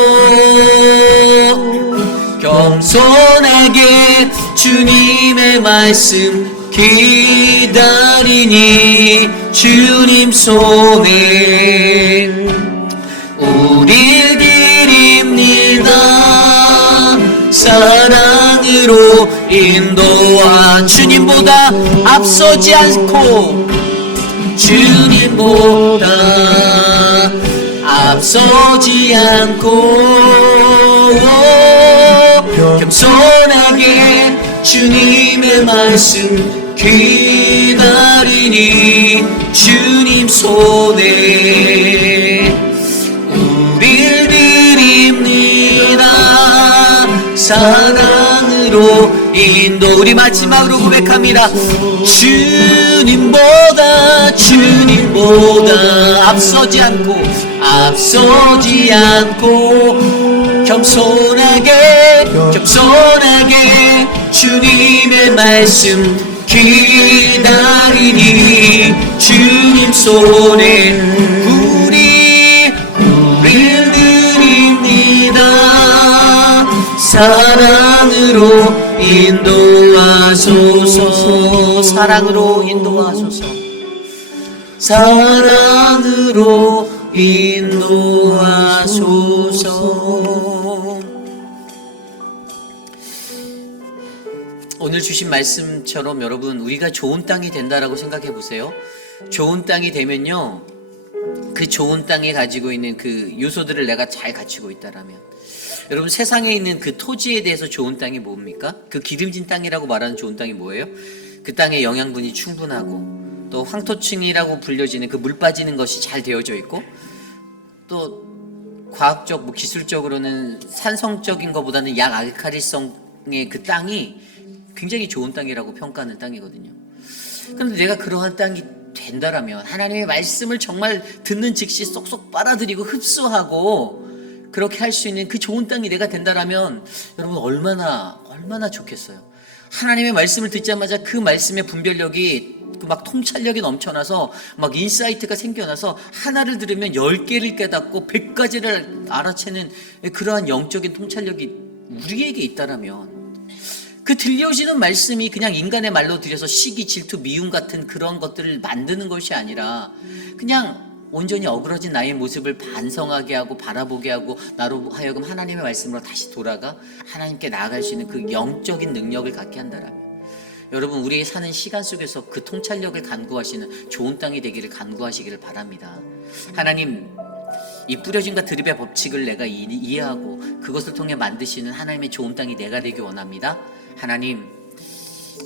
겸손하게 주님의 말씀 기다리니 주님 손에 우릴 드립니다. 사랑으로 인도하 주님보다 앞서지 않고 주님보다 앞서지 않고 겸손하게 주님의 말씀 기다리니 주님 손에 우릴 드립니다. 사랑으로 인도. 우리 마지막으로 고백합니다. 주님보다 앞서지 않고 겸손하게 주님의 말씀 기다리니 주님 손에 우릴 드립니다. 사랑으로 인도하소서. 사랑으로 인도하소서. 사랑으로 인도하소서. 오늘 주신 말씀처럼 여러분, 우리가 좋은 땅이 된다라고 생각해 보세요. 좋은 땅이 되면요, 그 좋은 땅에 가지고 있는 그 요소들을 내가 잘 갖추고 있다라면, 여러분, 세상에 있는 그 토지에 대해서 좋은 땅이 뭡니까? 그 기름진 땅이라고 말하는 좋은 땅이 뭐예요? 그 땅에 영양분이 충분하고, 또 황토층이라고 불려지는 그 물 빠지는 것이 잘 되어져 있고, 또 과학적, 기술적으로는 산성적인 것보다는 약알칼리성의 그 땅이 굉장히 좋은 땅이라고 평가하는 땅이거든요. 그런데 내가 그러한 땅이 된다라면, 하나님의 말씀을 정말 듣는 즉시 쏙쏙 빨아들이고 흡수하고 그렇게 할 수 있는 그 좋은 땅이 내가 된다라면, 여러분, 얼마나 좋겠어요. 하나님의 말씀을 듣자마자 그 말씀의 분별력이 막 통찰력이 넘쳐나서 막 인사이트가 생겨나서 하나를 들으면 10개를 깨닫고 100가지를 알아채는 그러한 영적인 통찰력이 우리에게 있다라면, 그 들려오시는 말씀이 그냥 인간의 말로 들여서 시기, 질투, 미움 같은 그런 것들을 만드는 것이 아니라 그냥 온전히 어그러진 나의 모습을 반성하게 하고 바라보게 하고 나로 하여금 하나님의 말씀으로 다시 돌아가 하나님께 나아갈 수 있는 그 영적인 능력을 갖게 한다라면, 여러분, 우리의 사는 시간 속에서 그 통찰력을 간구하시는 좋은 땅이 되기를 간구하시기를 바랍니다. 하나님, 이 뿌려짐과 드립의 법칙을 내가 이해하고 그것을 통해 만드시는 하나님의 좋은 땅이 내가 되기 원합니다. 하나님,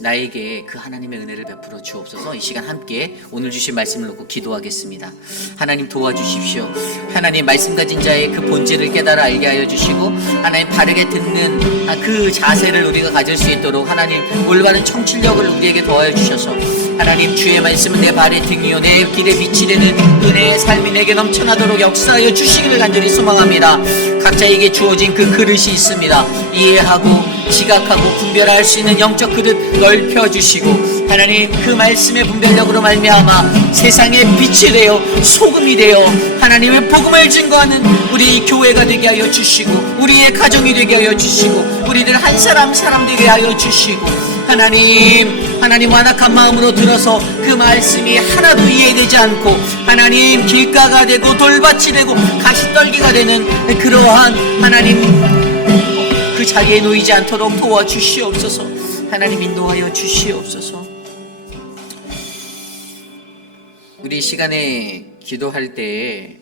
나에게 그 하나님의 은혜를 베풀어 주옵소서. 이 시간 함께 오늘 주신 말씀을 놓고 기도하겠습니다. 하나님, 도와주십시오. 하나님, 말씀 가진 자의 그 본질을 깨달아 알게 하여 주시고, 하나님, 바르게 듣는 그 자세를 우리가 가질 수 있도록 하나님, 올바른 청취력을 우리에게 더하여 주셔서, 하나님, 주의 말씀은 내 발의 등이요 내 길에 빛이 되는 은혜의 삶이 내게 넘쳐나도록 역사하여 주시기를 간절히 소망합니다. 각자에게 주어진 그 그릇이 있습니다. 이해하고 지각하고 분별할 수 있는 영적 그릇 넓혀주시고, 하나님, 그 말씀의 분별력으로 말미암아 세상의 빛이 되어 소금이 되어 하나님의 복음을 증거하는 우리 교회가 되게 하여 주시고, 우리의 가정이 되게 하여 주시고, 우리들 한 사람 되게 하여 주시고, 하나님 완악한 마음으로 들어서 그 말씀이 하나도 이해되지 않고 하나님, 길가가 되고 돌밭이 되고 가시떨기가 되는 그러한 하나님, 그 자리에 놓이지 않도록 도와주시옵소서. 하나님, 인도하여 주시옵소서. 우리 시간에 기도할 때에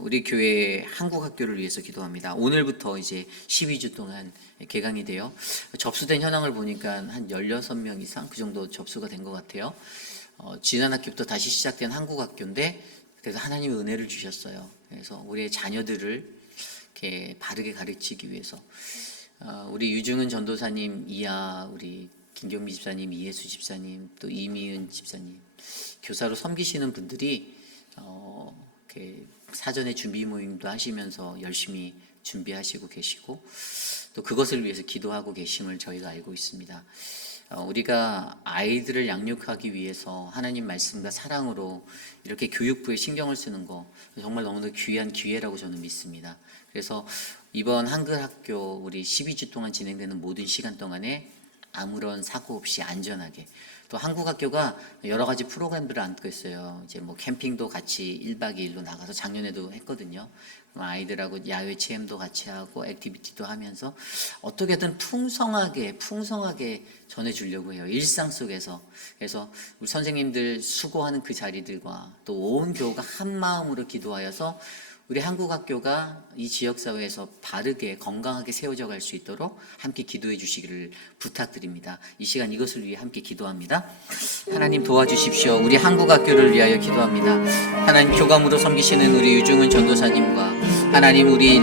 우리 교회 한국학교를 위해서 기도합니다. 오늘부터 이제 12주 동안 개강이 돼요. 접수된 현황을 보니까 한 16명 이상 그 정도 접수가 된 것 같아요. 지난 학기부터 다시 시작된 한국학교인데, 그래서 하나님의 은혜를 주셨어요. 그래서 우리의 자녀들을 이렇게 바르게 가르치기 위해서 우리 유중은 전도사님 이하, 우리 김경미 집사님, 이예수 집사님, 또 이미은 집사님, 교사로 섬기시는 분들이 이렇게 사전에 준비 모임도 하시면서 열심히 준비하시고 계시고 또 그것을 위해서 기도하고 계심을 저희가 알고 있습니다. 우리가 아이들을 양육하기 위해서 하나님 말씀과 사랑으로 이렇게 교육부에 신경을 쓰는 거 정말 너무나 귀한 기회라고 저는 믿습니다. 그래서 이번 한글학교 우리 12주 동안 진행되는 모든 시간 동안에 아무런 사고 없이 안전하게, 또 한국학교가 여러 가지 프로그램들을 안고 있어요. 이제 뭐 캠핑도 같이 1박 2일로 나가서 작년에도 했거든요. 아이들하고 야외 체험도 같이 하고 액티비티도 하면서 어떻게든 풍성하게 전해주려고 해요. 일상 속에서. 그래서 우리 선생님들 수고하는 그 자리들과 또 온 교우가 한 마음으로 기도하여서 우리 한국학교가 이 지역사회에서 바르게 건강하게 세워져 갈 수 있도록 함께 기도해 주시기를 부탁드립니다. 이 시간 이것을 위해 함께 기도합니다. 하나님 도와주십시오. 우리 한국학교를 위하여 기도합니다. 하나님 교감으로 섬기시는 우리 유중은 전도사님과 하나님 우리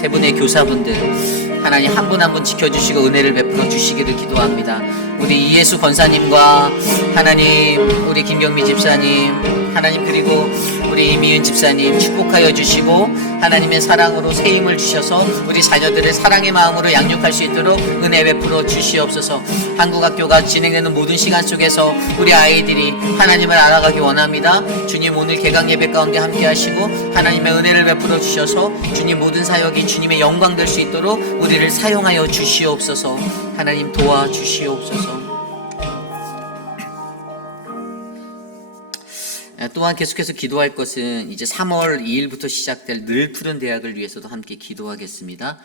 세 분의 교사분들 하나님 한 분 한 분 지켜주시고 은혜를 베풀어 주시기를 기도합니다. 우리 이예수 권사님과 하나님 우리 김경미 집사님 하나님 그리고 우리 이미은 집사님 축복하여 주시고 하나님의 사랑으로 새 힘을 주셔서 우리 자녀들을 사랑의 마음으로 양육할 수 있도록 은혜 베풀어 주시옵소서. 한국학교가 진행되는 모든 시간 속에서 우리 아이들이 하나님을 알아가기 원합니다. 주님 오늘 개강 예배 가운데 함께 하시고 하나님의 은혜를 베풀어 주셔서 주님 모든 사역이 주님의 영광 될 수 있도록 우리를 사용하여 주시옵소서. 하나님 도와주시옵소서. 또한 계속해서 기도할 것은 이제 3월 2일부터 시작될 늘 푸른 대학을 위해서도 함께 기도하겠습니다.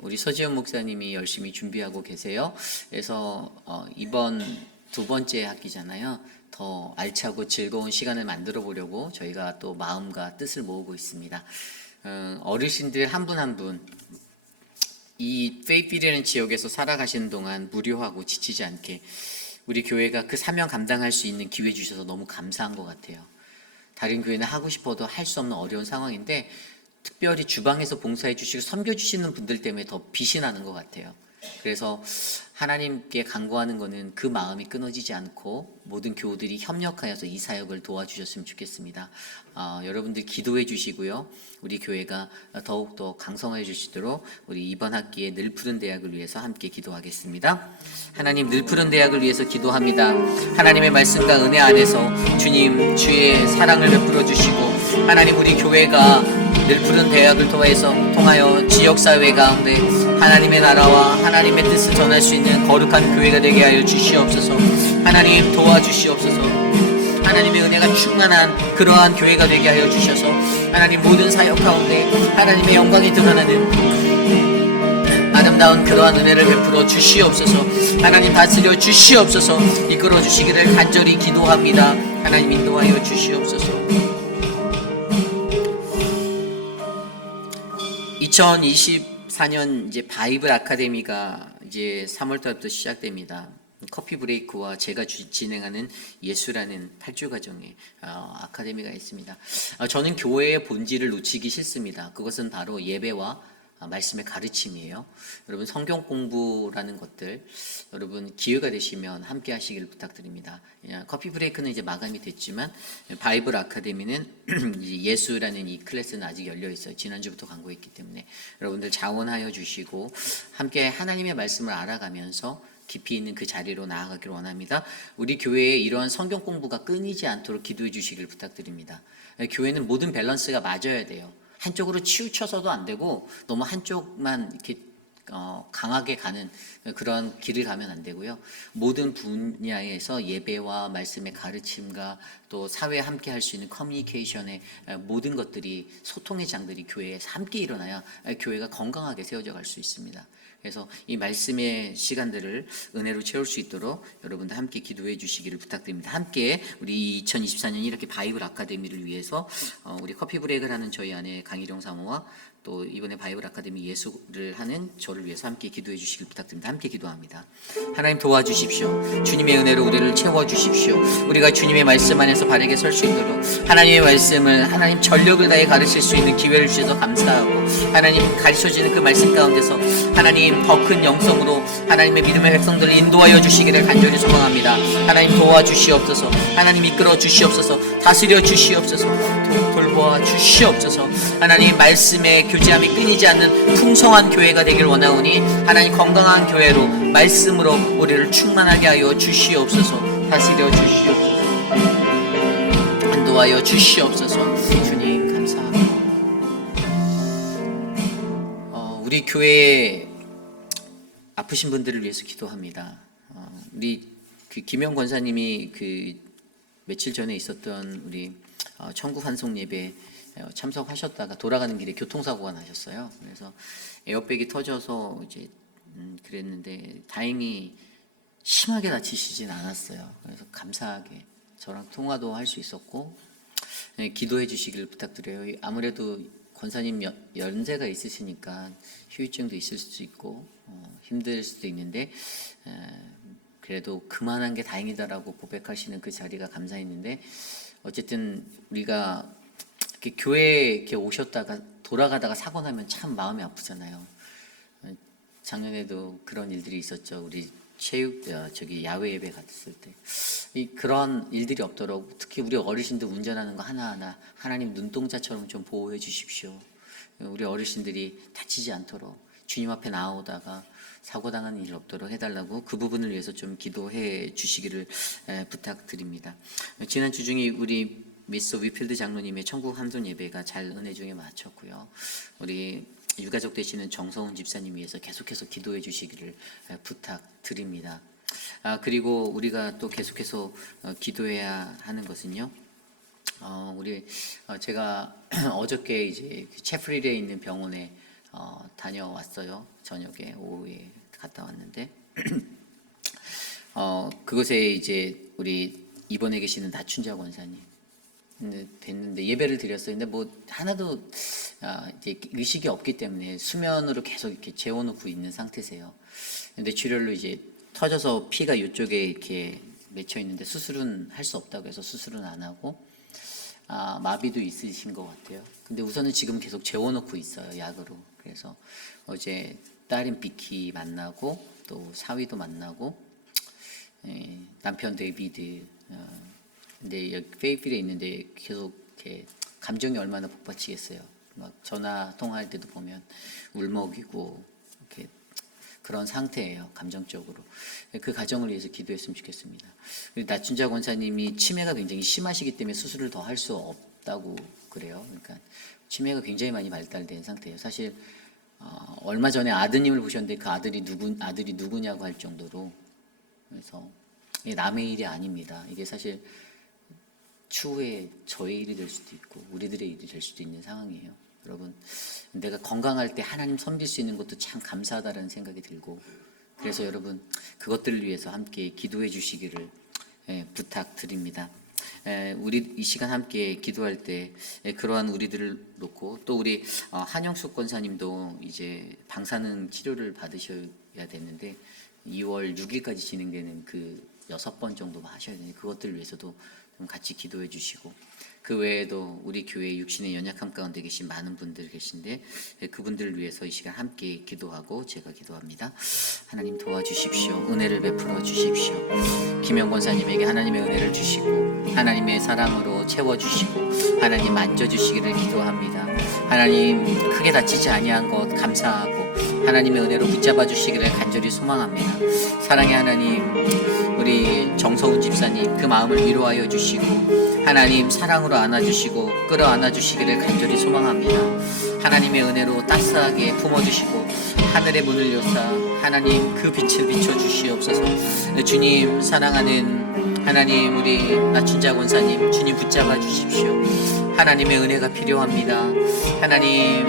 우리 서지현 목사님이 열심히 준비하고 계세요. 그래서 이번 두 번째 학기잖아요. 더 알차고 즐거운 시간을 만들어 보려고 저희가 또 마음과 뜻을 모으고 있습니다. 어르신들 한 분 한 분 이 페이필이라는 지역에서 살아가시는 동안 무료하고 지치지 않게 우리 교회가 그 사명 감당할 수 있는 기회 주셔서 너무 감사한 것 같아요. 다른 교회는 하고 싶어도 할 수 없는 어려운 상황인데 특별히 주방에서 봉사해 주시고 섬겨 주시는 분들 때문에 더 빛이 나는 것 같아요. 그래서 하나님께 간구하는 것은 그 마음이 끊어지지 않고 모든 교우들이 협력하여서 이 사역을 도와주셨으면 좋겠습니다. 여러분들 기도해 주시고요. 우리 교회가 더욱더 강성해 주시도록 우리 이번 학기에 늘 푸른 대학을 위해서 함께 기도하겠습니다. 하나님 늘 푸른 대학을 위해서 기도합니다. 하나님의 말씀과 은혜 안에서 주님 주의 사랑을 베풀어 주시고 하나님 우리 교회가 늘 푸른 대학을 통하여 지역사회 가운데 하나님의 나라와 하나님의 뜻을 전할 수 있는 거룩한 교회가 되게 하여 주시옵소서. 하나님 도와주시옵소서. 하나님의 은혜가 충만한 그러한 교회가 되게 하여 주셔서 하나님 모든 사역 가운데 하나님의 영광이 드러나는 아름다운 그러한 은혜를 베풀어 주시옵소서. 하나님 다스려 주시옵소서. 이끌어 주시기를 간절히 기도합니다. 하나님 인도하여 주시옵소서. 2024년 이제 바이블 아카데미가 이제 3월달부터 시작됩니다. 커피 브레이크와 제가 진행하는 예수라는 8주 과정의 아카데미가 있습니다. 저는 교회의 본질을 놓치기 싫습니다. 그것은 바로 예배와 말씀의 가르침이에요. 여러분 성경 공부라는 것들 여러분 기회가 되시면 함께 하시길 부탁드립니다. 커피 브레이크는 이제 마감이 됐지만 바이블 아카데미는 예수라는 이 클래스는 아직 열려 있어요. 지난주부터 광고했기 때문에 여러분들 자원하여 주시고 함께 하나님의 말씀을 알아가면서 깊이 있는 그 자리로 나아가기를 원합니다. 우리 교회에 이러한 성경 공부가 끊이지 않도록 기도해 주시길 부탁드립니다. 교회는 모든 밸런스가 맞아야 돼요. 한쪽으로 치우쳐서도 안 되고 너무 한쪽만 이렇게 강하게 가는 그런 길을 가면 안 되고요. 모든 분야에서 예배와 말씀의 가르침과 또 사회에 함께 할 수 있는 커뮤니케이션의 모든 것들이 소통의 장들이 교회에서 함께 일어나야 교회가 건강하게 세워져 갈 수 있습니다. 그래서 이 말씀의 시간들을 은혜로 채울 수 있도록 여러분들 함께 기도해 주시기를 부탁드립니다. 함께 우리 2024년 이렇게 바이블 아카데미를 위해서 우리 커피 브레이크를 하는 저희 아내 강희령 사모와 또 이번에 바이블 아카데미 예수를 하는 저를 위해서 함께 기도해 주시길 부탁드립니다. 함께 기도합니다. 하나님 도와주십시오. 주님의 은혜로 우리를 채워주십시오. 우리가 주님의 말씀 안에서 바르게 설 수 있도록 하나님의 말씀을 하나님 전력을 다해 가르칠 수 있는 기회를 주셔서 감사하고 하나님 가르쳐지는 그 말씀 가운데서 하나님 하나님 더 큰 영성으로 하나님의 믿음의 백성들을 인도하여 주시기를 간절히 소망합니다. 하나님 도와주시옵소서. 하나님 이끌어 주시옵소서. 다스려 주시옵소서. 돌보아 주시옵소서. 하나님 말씀의 교제함이 끊이지 않는 풍성한 교회가 되길 원하오니 하나님 건강한 교회로 말씀으로 우리를 충만하게 하여 주시옵소서. 다스려 주시옵소서. 인도하여 주시옵소서. 주님 감사합니다. 우리 교회에 아프신 분들을 위해서 기도합니다. 우리 김영 권사님이 며칠 전에 있었던 우리 천국 환송 예배 참석하셨다가 돌아가는 길에 교통사고가 나셨어요. 그래서 에어백이 터져서 이제 그랬는데 다행히 심하게 다치시진 않았어요. 그래서 감사하게 저랑 통화도 할 수 있었고 기도해 주시기를 부탁드려요. 아무래도 권사님 연세가 있으시니까 후유증도 있을 수도 있고 힘들 수도 있는데 그래도 그만한 게 다행이다라고 고백하시는 그 자리가 감사했는데 어쨌든 우리가 이렇게 교회에 이렇게 오셨다가 돌아가다가 사고 나면 참 마음이 아프잖아요. 작년에도 그런 일들이 있었죠. 우리 야외 예배 갔을 때 그런 일들이 없도록 특히 우리 어르신들 운전하는 거 하나하나 하나님 눈동자처럼 좀 보호해 주십시오. 우리 어르신들이 다치지 않도록 주님 앞에 나오다가 사고 당하는 일 없도록 해달라고 그 부분을 위해서 좀 기도해 주시기를 부탁드립니다. 지난 주 중에 우리 미스 위필드 장로님의 천국 함선 예배가 잘 은혜 중에 마쳤고요. 우리 유가족 되시는 정서훈 집사님 위해서 계속해서 기도해 주시기를 부탁드립니다. 그리고 우리가 또 계속해서 기도해야 하는 것은요. 제가 어저께 이제 채프릴에 있는 병원에 다녀왔어요. 저녁에 오후에 갔다 왔는데 그곳에 이제 우리 입원해 계시는 나춘자 권사님 됐는데 예배를 드렸어요. 근데 뭐 하나도 이제 의식이 없기 때문에 수면으로 계속 이렇게 재워놓고 있는 상태세요. 근데 출혈로 이제 터져서 피가 이쪽에 이렇게 맺혀 있는데 수술은 할 수 없다고 해서 수술은 안 하고 마비도 있으신 것 같아요. 근데 우선은 지금 계속 재워놓고 있어요, 약으로. 그래서 어제 딸인 비키 만나고 또 사위도 만나고 남편 데이비드 근데 여기 페이필에 있는데 계속 이렇게 감정이 얼마나 복받치겠어요. 막 전화 통화할 때도 보면 울먹이고 이렇게 그런 상태예요, 감정적으로. 그 가정을 위해서 기도했으면 좋겠습니다. 나춘자 권사님이 치매가 굉장히 심하시기 때문에 수술을 더 할 수 없다고 그래요. 그러니까 치매가 굉장히 많이 발달된 상태예요. 사실 얼마 전에 아드님을 보셨는데 그 아들이 누구냐고 할 정도로. 그래서 이게 남의 일이 아닙니다. 이게 사실 추후에 저의 일이 될 수도 있고 우리들의 일이 될 수도 있는 상황이에요. 여러분, 내가 건강할 때 하나님 섬길 수 있는 것도 참 감사하다는 생각이 들고, 그래서 여러분 그것들을 위해서 함께 기도해 주시기를 부탁드립니다. 우리 이 시간 함께 기도할 때 그러한 우리들을 놓고 또 우리 한영숙 권사님도 이제 방사능 치료를 받으셔야 되는데 2월 6일까지 진행되는 그 6번 정도 하셔야 되는데 그것들을 위해서도 좀 같이 기도해 주시고, 그 외에도 우리 교회 육신의 연약함 가운데 계신 많은 분들 계신데 그분들을 위해서 이 시간 함께 기도하고 제가 기도합니다. 하나님 도와주십시오. 은혜를 베풀어 주십시오. 김영 권사님에게 하나님의 은혜를 주시고 하나님의 사랑으로 채워주시고 하나님 만져주시기를 기도합니다. 하나님 크게 다치지 아니한 것 감사하고 하나님의 은혜로 붙잡아 주시기를 간절히 소망합니다. 사랑의 하나님, 우리 정서훈 집사님 그 마음을 위로하여 주시고 하나님 사랑으로 안아주시고 끌어안아 주시기를 간절히 소망합니다. 하나님의 은혜로 따스하게 품어주시고 하늘의 문을 여사 하나님 그 빛을 비춰주시옵소서. 주님 사랑하는 하나님 우리 나춘자 권사님 주님 붙잡아 주십시오. 하나님의 은혜가 필요합니다. 하나님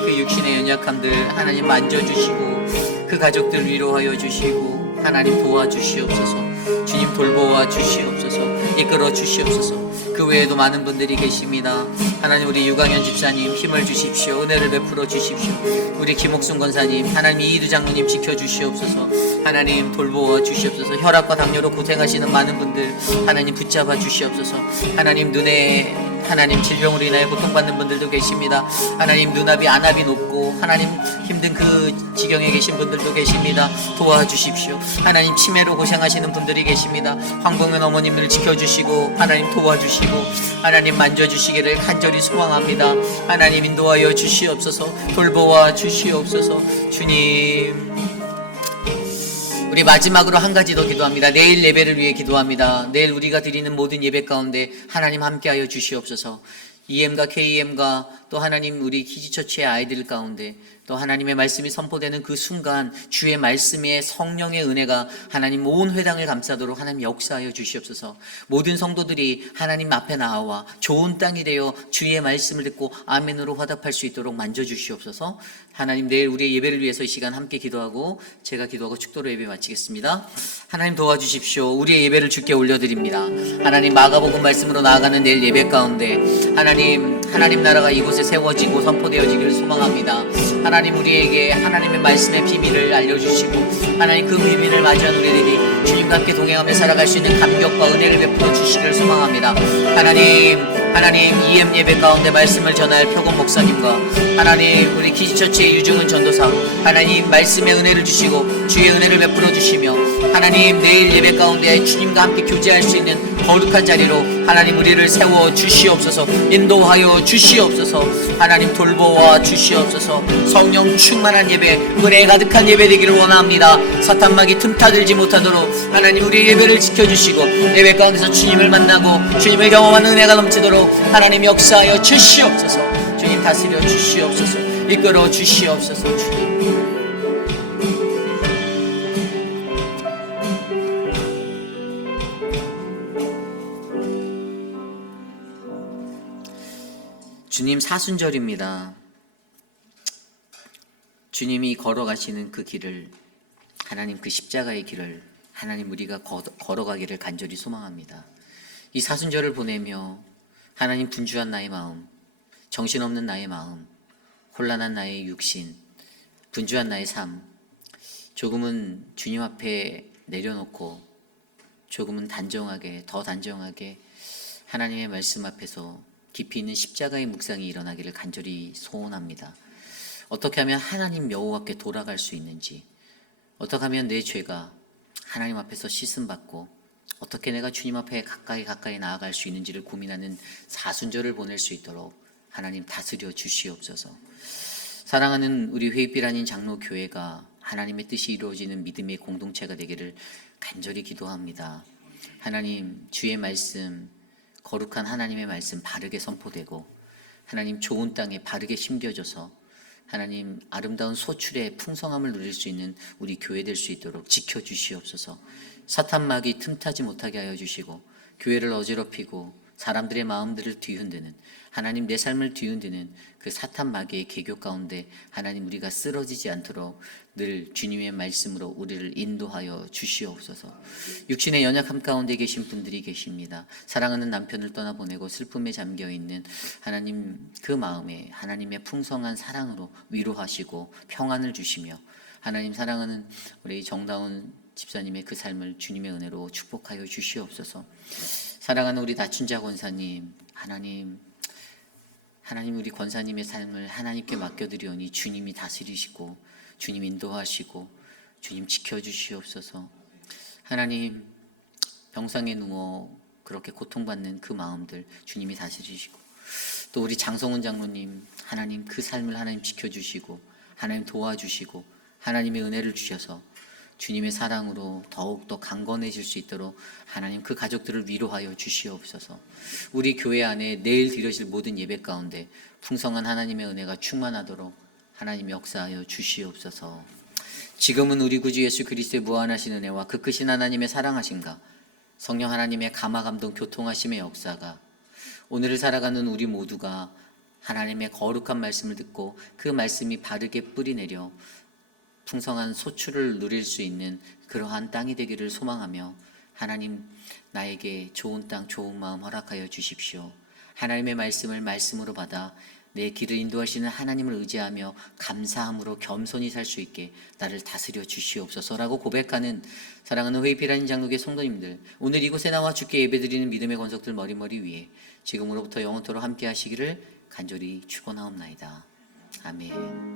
그 육신의 연약함들 하나님 만져주시고 그 가족들 위로하여 주시고 하나님 도와주시옵소서. 주님 돌보아 주시옵소서. 이끌어 주시옵소서. 그 외에도 많은 분들이 계십니다. 하나님 우리 유강현 집사님 힘을 주십시오. 은혜를 베풀어 주십시오. 우리 김옥순 권사님 하나님 이희두 장로님 지켜주시옵소서. 하나님 돌보아 주시옵소서. 혈압과 당뇨로 고생하시는 많은 분들 하나님 붙잡아 주시옵소서. 하나님 눈에 하나님 질병으로 인하여 고통받는 분들도 계십니다. 하나님 눈앞이 안압이 높고 하나님 힘든 그 지경에 계신 분들도 계십니다. 도와주십시오. 하나님 치매로 고생하시는 분들이 계십니다. 황봉은 어머님을 지켜주시고 하나님 도와주시고 하나님 만져주시기를 간절히 소망합니다. 하나님 인도하여 주시옵소서. 돌보아 주시옵소서. 주님, 우리 마지막으로 한 가지 더 기도합니다. 내일 예배를 위해 기도합니다. 내일 우리가 드리는 모든 예배 가운데 하나님 함께하여 주시옵소서. EM과 KEM과 또 하나님 우리 키즈처치의 아이들 가운데 또 하나님의 말씀이 선포되는 그 순간 주의 말씀의 성령의 은혜가 하나님 온 회당을 감싸도록 하나님 역사하여 주시옵소서. 모든 성도들이 하나님 앞에 나와 좋은 땅이 되어 주의 말씀을 듣고 아멘으로 화답할 수 있도록 만져주시옵소서. 하나님 내일 우리의 예배를 위해서 이 시간 함께 기도하고 제가 기도하고 축도로 예배 마치겠습니다. 하나님 도와주십시오. 우리의 예배를 주께 올려드립니다. 하나님 마가복음 말씀으로 나아가는 내일 예배 가운데 하나님 나라가 이곳에 세워지고 선포되어지기를 소망합니다. 하나님 우리에게 하나님의 말씀의 비밀을 알려주시고 하나님 그 비밀을 맞이한 우리들이 주님과 함께 동행하며 살아갈 수 있는 감격과 은혜를 베풀어 주시기를 소망합니다. 하나님 EM 예배 가운데 말씀을 전할 표건 목사님과 하나님 우리 키즈처치의 유중은 전도사 하나님 말씀의 은혜를 주시고 주의 은혜를 베풀어 주시며 하나님 내일 예배 가운데 주님과 함께 교제할 수 있는 거룩한 자리로 하나님 우리를 세워 주시옵소서. 인도하여 주시옵소서. 하나님 돌보아 주시옵소서. 성령 충만한 예배, 은혜 가득한 예배 되기를 원합니다. 사탄막이 틈타들지 못하도록 하나님 우리 예배를 지켜주시고 예배 가운데서 주님을 만나고 주님을 경험하는 은혜가 넘치도록 하나님 역사하여 주시옵소서. 주님 다스려 주시옵소서. 이끌어 주시옵소서. 주님. 주님 사순절입니다. 주님이 걸어가시는 그 길을 하나님 그 십자가의 길을 하나님 우리가 걸어가기를 간절히 소망합니다. 이 사순절을 보내며 하나님 분주한 나의 마음, 정신없는 나의 마음, 혼란한 나의 육신, 분주한 나의 삶 조금은 주님 앞에 내려놓고 조금은 더 단정하게 하나님의 말씀 앞에서 깊이 있는 십자가의 묵상이 일어나기를 간절히 소원합니다. 어떻게 하면 하나님 여호와께 돌아갈 수 있는지, 어떻게 하면 내 죄가 하나님 앞에서 씻음받고 어떻게 내가 주님 앞에 가까이 나아갈 수 있는지를 고민하는 사순절을 보낼 수 있도록 하나님 다스려 주시옵소서. 사랑하는 우리 회의빛 아닌 장로교회가 하나님의 뜻이 이루어지는 믿음의 공동체가 되기를 간절히 기도합니다. 하나님 주의 말씀, 거룩한 하나님의 말씀 바르게 선포되고 하나님 좋은 땅에 바르게 심겨져서 하나님 아름다운 소출의 풍성함을 누릴 수 있는 우리 교회 될 수 있도록 지켜주시옵소서. 사탄막이 틈타지 못하게 하여 주시고 교회를 어지럽히고 사람들의 마음들을 뒤흔드는 하나님 내 삶을 뒤흔드는 그 사탄마귀의 계교 가운데 하나님 우리가 쓰러지지 않도록 늘 주님의 말씀으로 우리를 인도하여 주시옵소서. 육신의 연약함 가운데 계신 분들이 계십니다. 사랑하는 남편을 떠나보내고 슬픔에 잠겨있는 하나님 그 마음에 하나님의 풍성한 사랑으로 위로하시고 평안을 주시며 하나님 사랑하는 우리 정다운 집사님의 그 삶을 주님의 은혜로 축복하여 주시옵소서. 사랑하는 우리 다춘자 권사님, 하나님 우리 권사님의 삶을 하나님께 맡겨드리오니 주님이 다스리시고 주님 인도하시고 주님 지켜주시옵소서. 하나님 병상에 누워 그렇게 고통받는 그 마음들 주님이 다스리시고 또 우리 장성훈 장로님 하나님 그 삶을 하나님 지켜주시고 하나님 도와주시고 하나님의 은혜를 주셔서 주님의 사랑으로 더욱더 강건해질 수 있도록 하나님 그 가족들을 위로하여 주시옵소서. 우리 교회 안에 내일 드려질 모든 예배 가운데 풍성한 하나님의 은혜가 충만하도록 하나님 역사하여 주시옵소서. 지금은 우리 구주 예수 그리스도의 무한하신 은혜와 그 크신 하나님의 사랑하심과 성령 하나님의 감화 감동 교통하심의 역사가 오늘을 살아가는 우리 모두가 하나님의 거룩한 말씀을 듣고 그 말씀이 바르게 뿌리내려 풍성한 소출을 누릴 수 있는 그러한 땅이 되기를 소망하며 하나님 나에게 좋은 땅 좋은 마음 허락하여 주십시오. 하나님의 말씀을 말씀으로 받아 내 길을 인도하시는 하나님을 의지하며 감사함으로 겸손히 살 수 있게 나를 다스려 주시옵소서라고 고백하는 사랑하는 회피라는 장로교회 성도님들, 오늘 이곳에 나와 주께 예배드리는 믿음의 권속들 머리머리 위에 지금으로부터 영원토록 함께 하시기를 간절히 축원하옵나이다. 아멘.